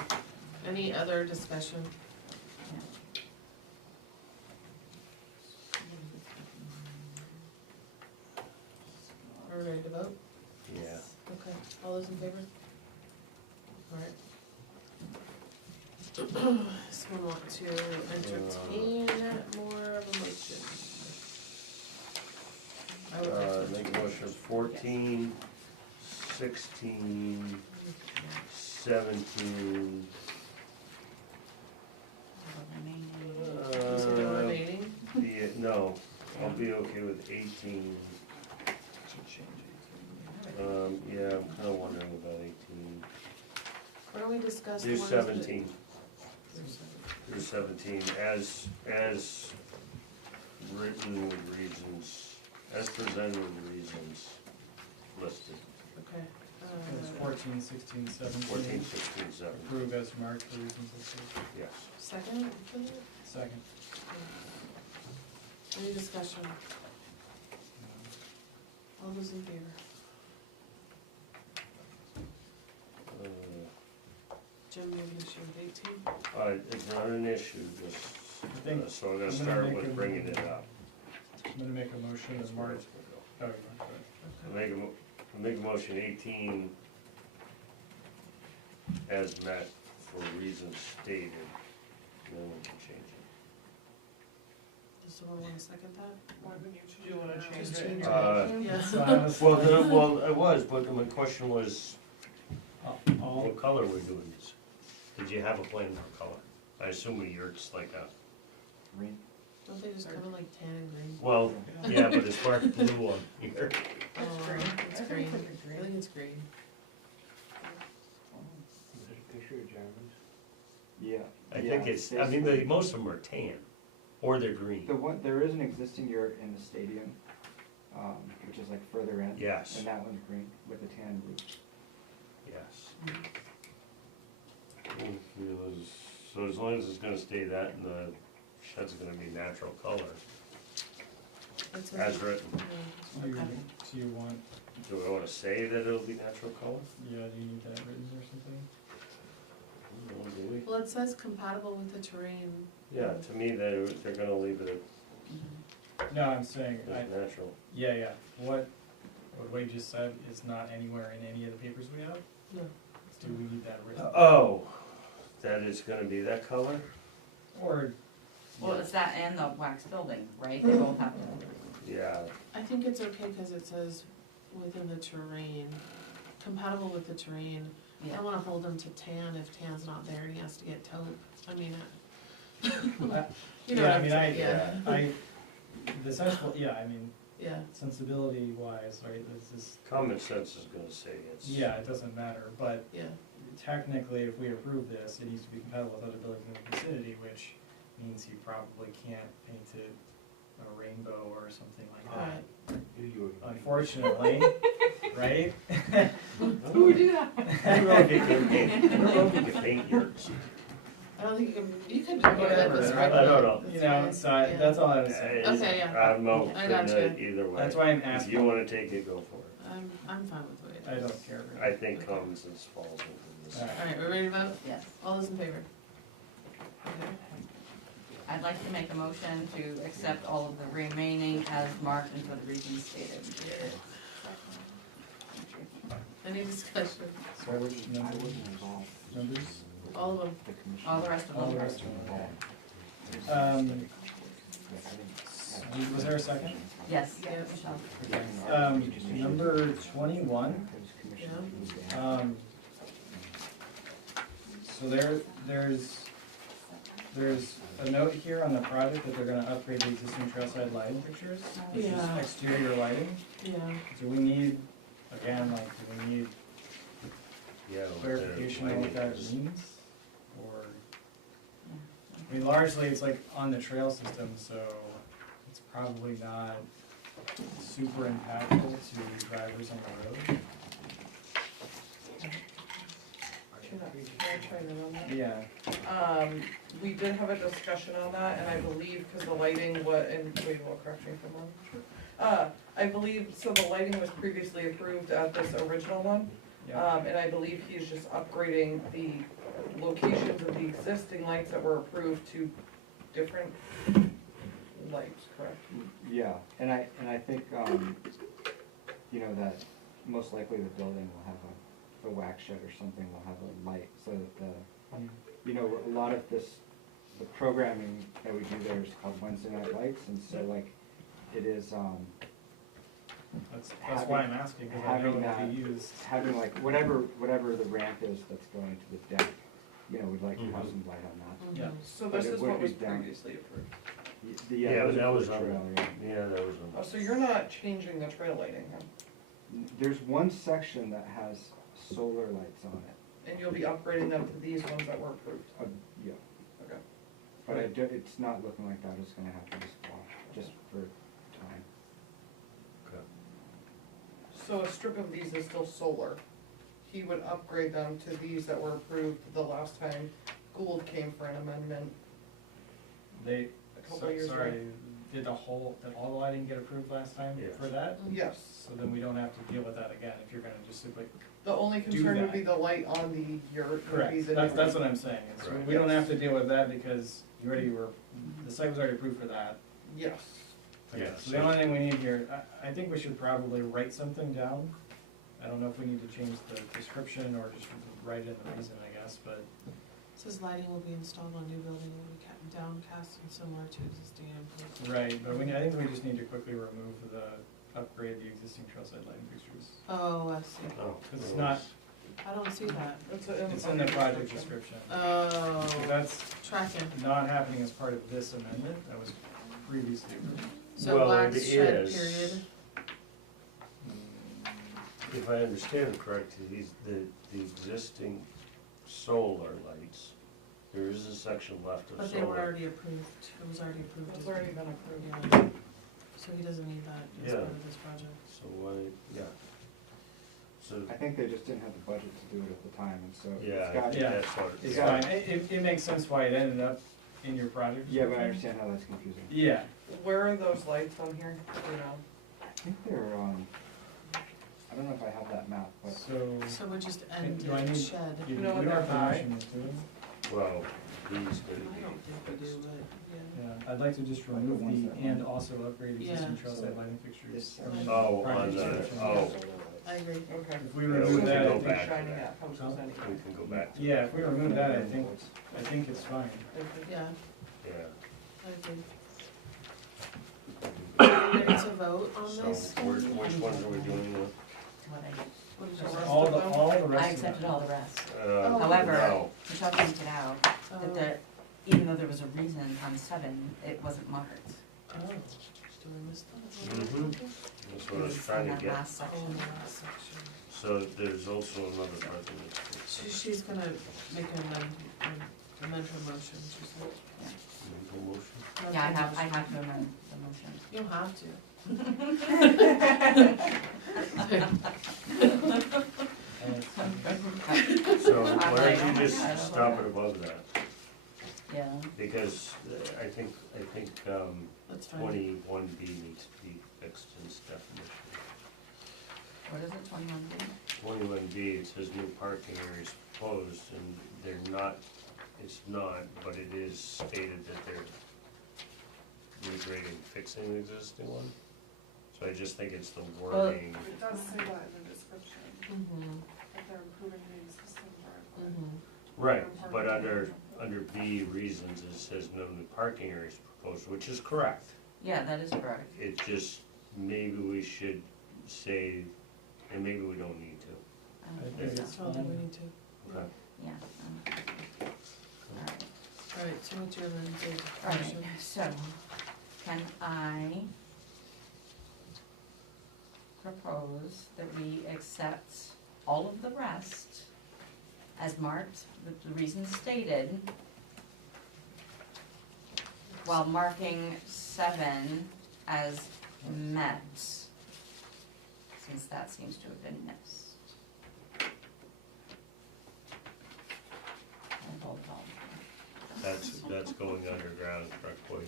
Okay. Any other discussion? Are we ready to vote? yeah. Okay, all those in favor? Alright. Someone want to entertain more of a motion? I would like to. Make a motion of 14, 16, 17. You said the remaining? No, I'll be okay with 18. Yeah, I'm kinda wondering about 18. Why don't we discuss? Do the ones that- 17. Through 17, as written with reasons, as presented with reasons listed. Okay. It was 14, 16, 17. 14, 16, 17, Approve as marked for reasons listed. yes. Second, Second. any discussion? All those in favor? Jim, you have an issue with 18? It's not an issue, just, think so I'm gonna I'm gonna start make with a- bringing it up. I'm gonna make a motion as marked. Oh, I make a motion 18, as met for reasons stated, then we can change it. Does someone wanna second that? Why wouldn't you, do you wanna change Just it? change in it. your motion? Yeah. So I was, Well, it was, but my question was, all, what color we're doing this? Did you have a plan for color? I assume yours like a, Green. Don't they just come in like tan and green? well, yeah, but it's dark blue on here. Oh, it's green. I think it's green. Yeah. I think it's, I mean, most of them are tan, or they're green. The one, there is an existing yurt in the stadium, which is like further in. Yes. And that one's green with a tan roof. Yes. So as long as it's gonna stay that, and the shed's gonna be natural color, It says- as written. so you want, Do we wanna say that it'll be natural color? yeah, do you need that written or something? No, do we? Well, it says compatible with the terrain. Yeah, to me, they're gonna leave it No, I'm saying, as natural. yeah, what Wade just said is not anywhere in any of the papers we have? No. Do we need that written? Oh, that it's gonna be that color? Or, Well, it's that and the wax building, right? They both have to. Yeah, I think it's okay because it says within the terrain, compatible with the terrain. I Yeah. don't wanna hold him to tan if tan's not there and he has to get taupe. I mean, you know yeah, what I I'm mean, saying, yeah. the sensible, yeah, I mean, Yeah, sensibility wise, right, this is, common sense is gonna say it's. yeah, it doesn't matter, but yeah. technically, if we approve this, it needs to be compatible with other buildings in the vicinity, which means he probably can't paint it a rainbow or something like that. Unfortunately, right? Who would do that? I don't know if you can paint yours. I don't think you can do Whatever, this, I right? don't know. You know, so I- that's all I was saying. Okay, yeah. I'm open I gotcha. either way. That's why I'm If asking. you wanna take it, go for it. I'm fine with it. I don't care really. I think common sense falls into this. Alright. Alright, we're ready to vote? Yes. All those in favor? Okay. I'd like to make a motion to accept all of the remaining as marked and for the reasons stated. Any discussion? Sorry, which numbers? All of them. All the rest of All the them. rest of them. Was there a second? Yes. Yeah. Michelle. Number 21, Yeah. so there's a note here on the project that they're gonna upgrade the existing trailside lighting fixtures, which is Yeah. exterior lighting. Yeah. Do we need, again, like, do we need Yeah. what clarification on what lighting that is. means? Or, I mean, largely, it's like on the trail system, so it's probably not super impactful to drivers on the road. Can I try to remember? Yeah, We did have a discussion on that, and I believe, because the lighting was, and Wade will correct me if I'm wrong. I believe, so the lighting was previously approved at this original one, yeah. and I believe he's just upgrading the locations of the existing lights that were approved to different lights, correct? Yeah, and I think, you know, that most likely the building will have the wax shed or something will have a light, so that you know, a lot of this, the programming that we do there is called Wednesday Night Lights, and so like, it is, That's why I'm asking, because I know having it'll that, be used. having like, whatever the ramp is that's going to the deck, you know, we'd like to have some light on that. Yeah. So But this it is would what be was down- previously approved. Yeah, but that was for on, trail, yeah. yeah, that was Oh, on. so you're not changing the trail lighting, huh? There's one section that has solar lights on it. And you'll be upgrading them to these ones that were approved? Yeah. Okay. But it's not looking like that is gonna happen this fall, just for time. So a strip of these is still solar. He would upgrade them to these that were approved the last time Gould came for an amendment They, a couple of years ago. sorry, did all the lighting get approved last time Yes. for that? Yes. So then we don't have to deal with that again, if you're gonna just simply. The only Do concern would that. be the light on the yurt would be Correct, the that's what I'm saying, is Correct. we don't have to deal with that because you already were, the site was already approved for that. Yes. Okay, Yeah, so the only thing we need here, I think we should probably write something down. I don't know if we need to change the description or just write it in the reason, I guess, but Says lighting will be installed on new building, will be downcast and similar to existing improvements. right, but I think we just need to quickly remove upgrade the existing trailside lighting fixtures. Oh, I see. Oh, It's not, I don't see that. it's in the project description. Oh, That's tracking. not happening as part of this amendment, that was previously approved. So Well, wax it shed is. period. If I understand it correctly, the existing solar lights, there is a section left of solar. But they were already approved, it was already approved. It's already been approved. Yeah. So he doesn't need that as Yeah. part of this project. So why, yeah. So, I think they just didn't have the budget to do it at the time, and so yeah, it's got. Yeah. that's what, It's Yeah. fine, it makes sense why it ended up in your project. Yeah, but I understand how that's confusing. Yeah, Where are those lights on here, you know? I think they're, I don't know if I have that map, but So we just end do I it need- shed. you You know what don't have they're by? permission to do it. well, these I gonna don't think we do, but, yeah. Yeah, I'd like to just Like the remove ones the, that and want- also upgrade existing Yeah. trailside lighting fixtures. Yes, from sir. the Oh, project on the, description. oh, I agree. Okay. If we Yeah, remove we can that, go I think, back. Shining at houses anyway. we can go back to, yeah, if we remove that, I think it's fine. Yeah, yeah. I agree. Are you ready to vote on So, this? which ones are we doing with? What What is The your rest rest? All of the, them? all the I rest of them. accepted all the rest. Oh. However, No. Michelle pointed out that Oh, even though there was a reason on 7, it wasn't marked. oh, do I miss that? Mhm. That's what I It was was trying in to that get. last Oh, section. the last section. So there's also another part of it. She's gonna make an amend her motion, she said. Legal motion? Yeah, I have to amend the motion. You don't have to. So I'm why like, don't oh you my just God, stop it above that? Yeah, Because I think, That's fine. 21B needs to be fixed in its definition. what is it, 21B? 21B, it says new parking areas proposed, and they're not, it's not, but it is stated that they're regrading, fixing the existing one. So I just think it's the wording. It does say that in the description, Mm-hmm, that they're improving the existing driveway. mm-hmm. Right, but under B reasons, it says no new parking areas proposed, which is correct. Yeah, that is correct. It just, maybe we should say, and maybe we don't need to. I think Yeah. it's I don't think we fine. need to. Okay. Yeah. Alright, Alright, so what's your amended alright, motion? so, can I propose that we accept all of the rest as marked with the reasons stated, while marking 7 as met, since that seems to have been missed. And hold on. That's going underground correctly.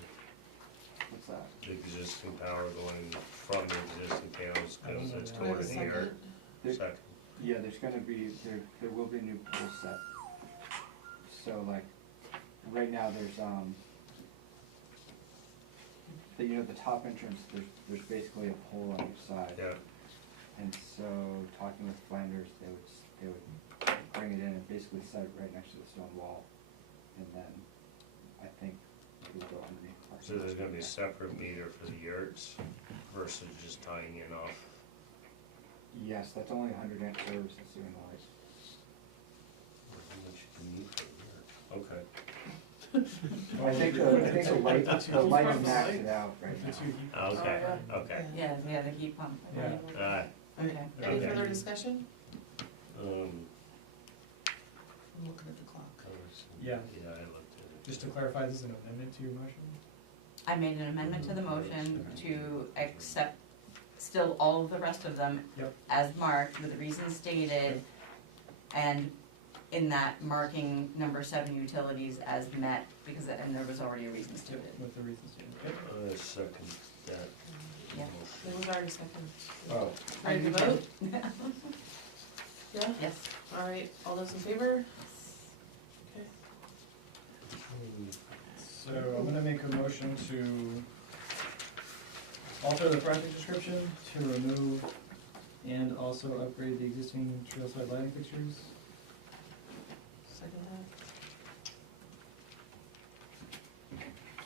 What's that? The existing power going from the existing panels goes, it's Do I have going a here. second? There- Second. Yeah, there's gonna be, there will be a new pole set. So like, right now there's, the top entrance, there's basically a pole on each side. Yeah, And so, talking with Flanders, they would bring it in and basically set it right next to the stone wall. And then, I think it will go underneath the parking so there's lot. gonna be a separate meter for the yurts versus just tying in off. Yes, that's only 100-amp service that's doing the lights. How much you need for a yurt? Okay. I think the light max it out right The two now. heat- Okay, okay. Yeah, the heat pump. Yeah. Alright, Okay. Any Okay. further discussion? um, I'm looking at the clock. Yeah. Yeah, I looked at it. Just to clarify, this is an amendment to your motion? I made an amendment to the motion to accept still all of the rest of them Yep. as marked with the reasons stated, and in that marking number 7 utilities as met, because, and there was already a reason stated. With the reasons stated. Yep. Second that. Yeah. It was already second. Oh. Ready to vote? Yeah? Yes. Alright, all those in favor? Okay. So I'm gonna make a motion to alter the project description to remove and also upgrade the existing trailside lighting fixtures. second that.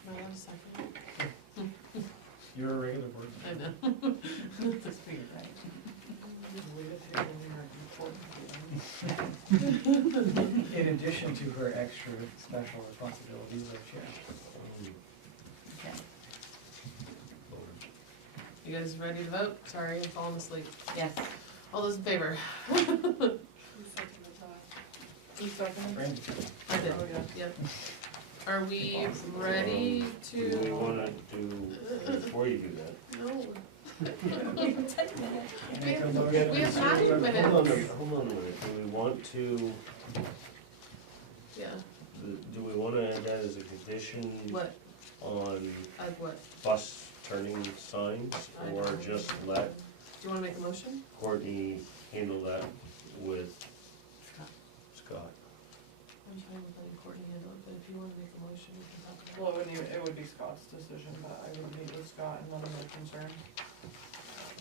Am I allowed to second it? You're a regular board I member. know. That's weird, right? In addition to her extra special responsibilities as chair. Okay. You guys ready to vote? Sorry, I'm falling asleep. Yes. All those in favor? Who seconded that? Who seconded? Brandon. I did, Oh, yeah. yep. Are we ready Do we to? wanna do, before you do that, No. Make a We have motion. 9 minutes. hold on a minute, do we want to, Yeah, do we wanna add that as a condition what, on what? bus turning signs, or just let Do you wanna make a motion? Courtney handle that with Scott? I'm fine with letting Courtney handle it, but if you wanna make a motion, we can talk about it. Well, it would be Scott's decision, but I would meet with Scott and let him know concerns.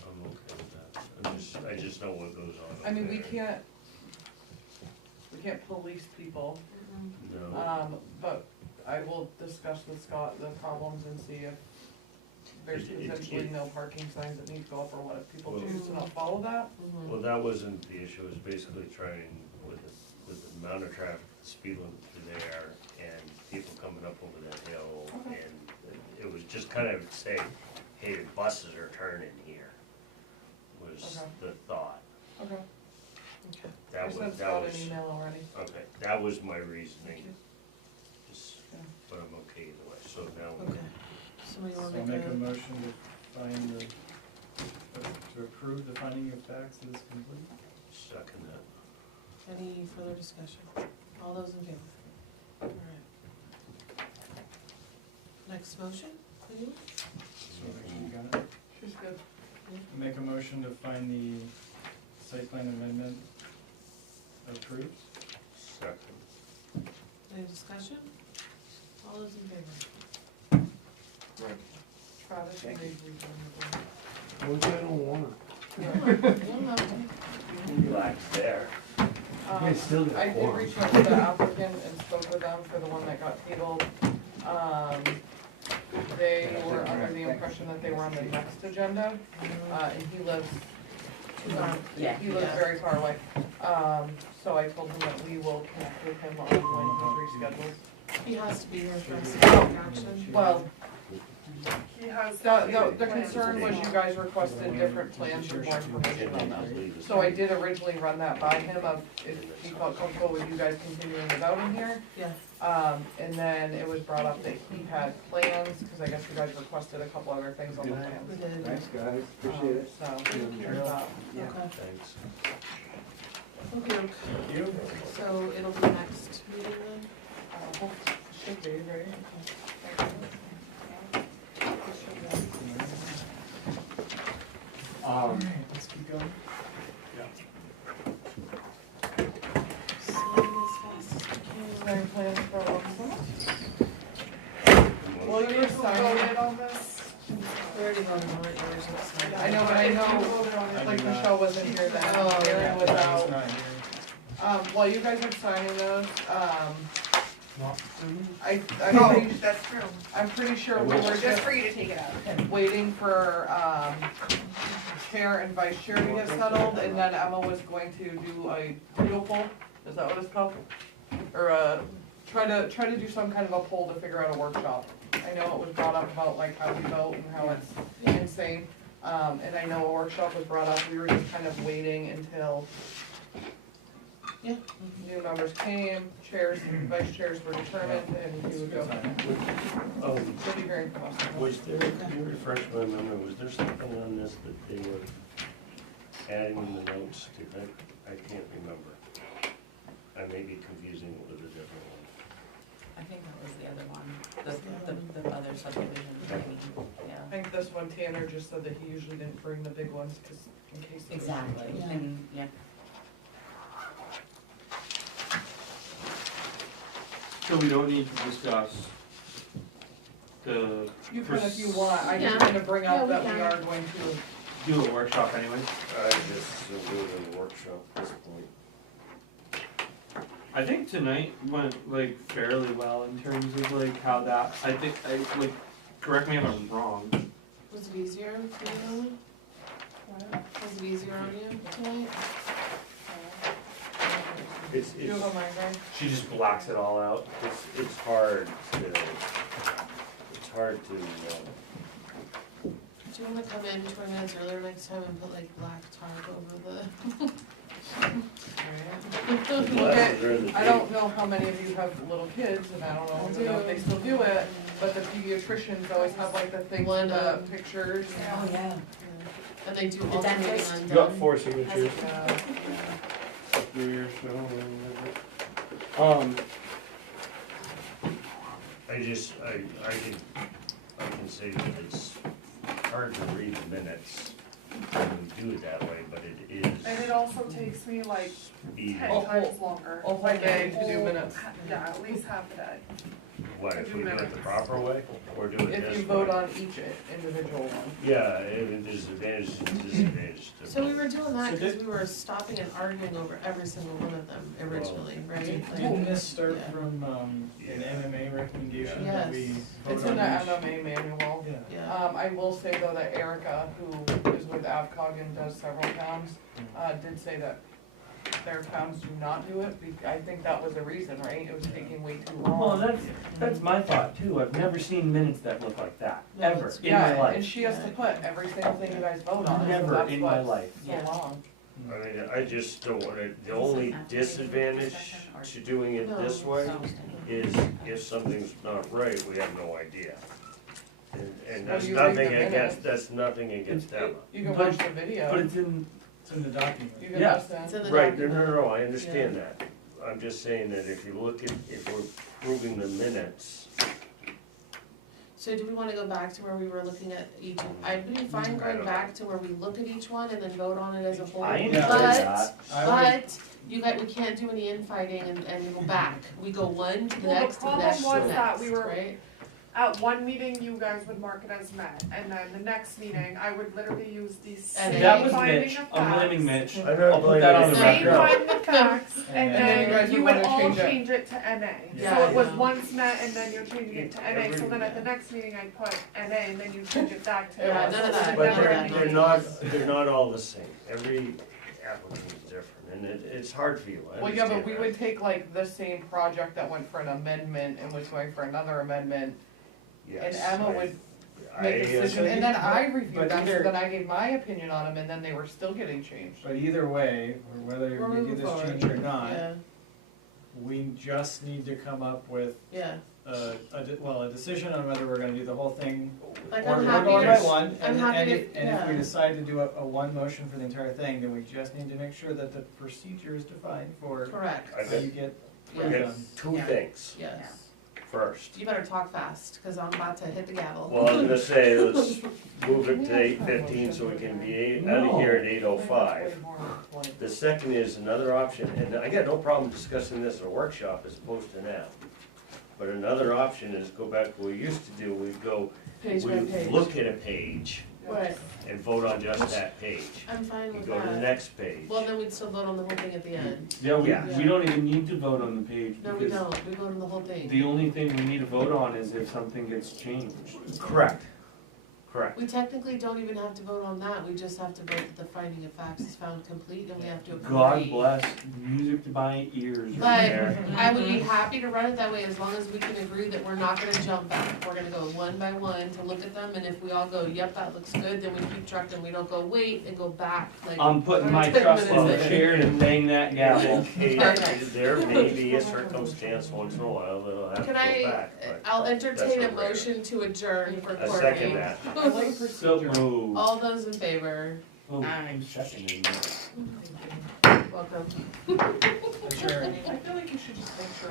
I'm okay with that, I just know what goes on. I mean, up we there. can't police people, No, but I will discuss with Scott the problems and see if there's It- potentially no parking signs that need to go up, or what if people Well- choose to not follow that. Mhm. well, that wasn't the issue, it was basically trying with the amount of traffic, the speed limit through there, and people coming up over that hill, Okay. and it was just kind of saying, hey, the buses are turning here, was Okay. the thought. Okay. Okay. I That was, sent that Scott was, an email already. okay, that was my reasoning, just, Yeah. but I'm okay either way, so now. Okay, somebody So wanna I'll make make a a, motion to find the, to approve the finding of facts is complete. Second that. any further discussion? All those in favor? Alright. Next motion, please? So you got it? She's good. Make a motion to find the site plan amendment approved. Second. Any discussion? All those in favor? Travis, you may rejoin the board. Well, I don't wanna. You don't have to. Relax there. You still got I did quorum. reach out to the applicant and spoke with them for the one that got tabled. They were under the impression that they were on the next agenda, and he lives, Yeah. he lives Yeah. very far away. So I told him that we will connect with him on when he's rescheduled. He has to be here for us to take action. Well, He has. the concern was you guys requested different plans with more information on them. So I did originally run that by him of if he felt comfortable with you guys continuing without him here. Yeah, And then it was brought up that he had plans, cause I guess you guys requested a couple other things on the we plans. did. Thanks, guys, appreciate it. So, Thank you. there's that. Yeah. Okay, Thanks. okay, Thank you. so it'll be next meeting then? Should be, right? Alright, let's keep going. Sign as fast as we Sign plans for Oxford. can. Well, you're signing Voted on this. We already voted on it, yours is signed. I know, but I If you know, voted on it, I like do not. Michelle wasn't here then, Oh, Aaron yeah. was out. It's not here. While you guys are signing those, I'm Oh, pretty, that's true. I'm pretty sure we were Just just for you to take it out. waiting for, chair and vice chair to get settled, and then Emma was going to do a doodle poll, is that what it's called? Or, try to do some kind of a poll to figure out a workshop. I know it was brought up about like how we vote and how it's insane, and I know a workshop was brought up, we were just kind of waiting until Yeah. new members came, chairs and vice chairs were determined, and we would go. Oh, Should be hearing from us. was there, can you refresh my memory, was there something on this that they were adding in the notes to, I can't remember. I may be confusing it with a different one. I think that was the other one, the other subdivision, I mean, I yeah. think this one Tanner just said that he usually didn't bring the big ones, cause in case. there was- Exactly, Yeah. and, yeah. So we don't need to discuss the, You can if you want, I just Yeah. wanna bring Yeah, up we that we can. are going to, do a workshop anyways? I just, so we're in a workshop at this point. I think tonight went like fairly well in terms of like how that, I think, like, correct me if I'm wrong. Was it easier for you? Was it easier on you tonight? It's, Do you have a migraine? She just blacks it all out. it's hard to, Do you wanna come in 20 minutes earlier next time and put like black tarp over the? glasses are in the I don't know how many of you have little kids, and I don't know if they still do it, but the pediatricians always have like the thing with the pictures. Oh, yeah. And they do The alternating dentist. undone. You got 4 signatures. I can say that it's hard to read the minutes when we do it that way, but it is. And it also takes me like Be- 10 Oh, times longer. a whole Like day a to do whole- minutes. Yeah, at least half a day. What, if we do it the proper way, or do it this way? If you vote on each individual one. Yeah, there's advantages and disadvantages to. So we were doing that So because did- we were stopping and arguing over every single one of them originally, right? Like- Didn't this start Yeah. from, an MMA recommendation Yes. that we It's vote It's on in the each? MMA manual. Yeah. Yeah. I will say though that Erica, who is with AvCog and does several towns, did say that their towns do not do it. I think that was a reason, right? It was taking way too long. Well, that's my thought too. I've never seen minutes that look like that, No, ever, it's- in my Yeah, life. and she has to put every single thing you guys vote on, so Never that's in my what's life. so Yeah. long. I mean, I just don't wanna, the only disadvantage to doing it this way is if something's not right, we have no idea. And Well, that's you read nothing the against, minutes. that's nothing against them. You can But- watch the video. But it's in, It's in the document. You can Yeah. listen. It's in the Right, document. no, I understand that. I'm just saying that if you look at, if we're proving the minutes, So do we wanna go back to where we were looking at each, I'd be fine I going don't back to where we look at each one and then vote on it as a whole. I enjoy that. But, you we can't do any infighting and go back. We go one to the Well, the next, to the problem next, to the was that we next, were- right? At one meeting, you guys would mark it as met, and then the next meeting, I would literally use the And same that was finding Mitch. of I'm blaming facts. Mitch. I'm not I'll put that on the blaming Same record. finding of facts, and And then you guys then you would would wanna all change it. change it to NA. Yeah, So it was I know. once met, and then you're changing it to NA, so then at the next meeting, I'd put NA, and then you change it back to. Yeah, NA. none of So it that. would but never Never end. they're not all the same. Every applicant is different, and it's hard for you, I Well, yeah, understand but we that. would take like the same project that went for an amendment and was going for another amendment, and Yes, Emma I- would I- make a decision, and then I But reviewed them, so either- then I gave my opinion on them, and then they were still getting changed. But either way, or whether We're we do moving this forward. change or not, Yeah, we just need to come up with yeah. a decision on whether we're gonna do the whole thing, Like, or I'm we're happy going by to, one, I'm and happy if, to- and if we yeah. decide to do a one motion for the entire thing, then we just need to make sure that the procedure is defined for correct, I how you get I it yes, got done. two Yeah. things. yes. First, You better talk fast, cause I'm about to hit the gavel. well, I was gonna say, let's move it to 8:15 so we can be out of here at 8:05. The second is another option, and I got no problem discussing this at a workshop as opposed to now. But another option is go back to what we used to do, we'd go, Page by we page. look at a page Right, and vote on just that page. I'm fine You with go to the that. next page. Well, then we'd still vote on the whole thing at the end. Yeah, Yeah. we don't even need to vote on the page No, we because don't, we vote on the whole thing. the only thing we need to vote on is if something gets changed. Correct, correct. We technically don't even have to vote on that, we just have to vote that the finding of facts is found complete and we have to agree. God bless, music to my ears But right there. I would be happy to run it that way as long as we can agree that we're not gonna jump back. We're gonna go one by one to look at them, and if we all go, yep, that looks good, then we keep trucking, we don't go wait and go back, like. I'm putting my 10 trust in the minutes in. chair and bang that gavel. There may be a circumstance once in a while that'll have to Can go I, back, but I'll entertain a that's rare. motion to adjourn for I Courtney. second that. I like So procedure. moved. All those in favor, Oh, I'm seconding. welcome. Sure. I feel like you should just make sure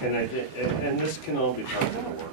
nobody. And and this can all be part of the workshop.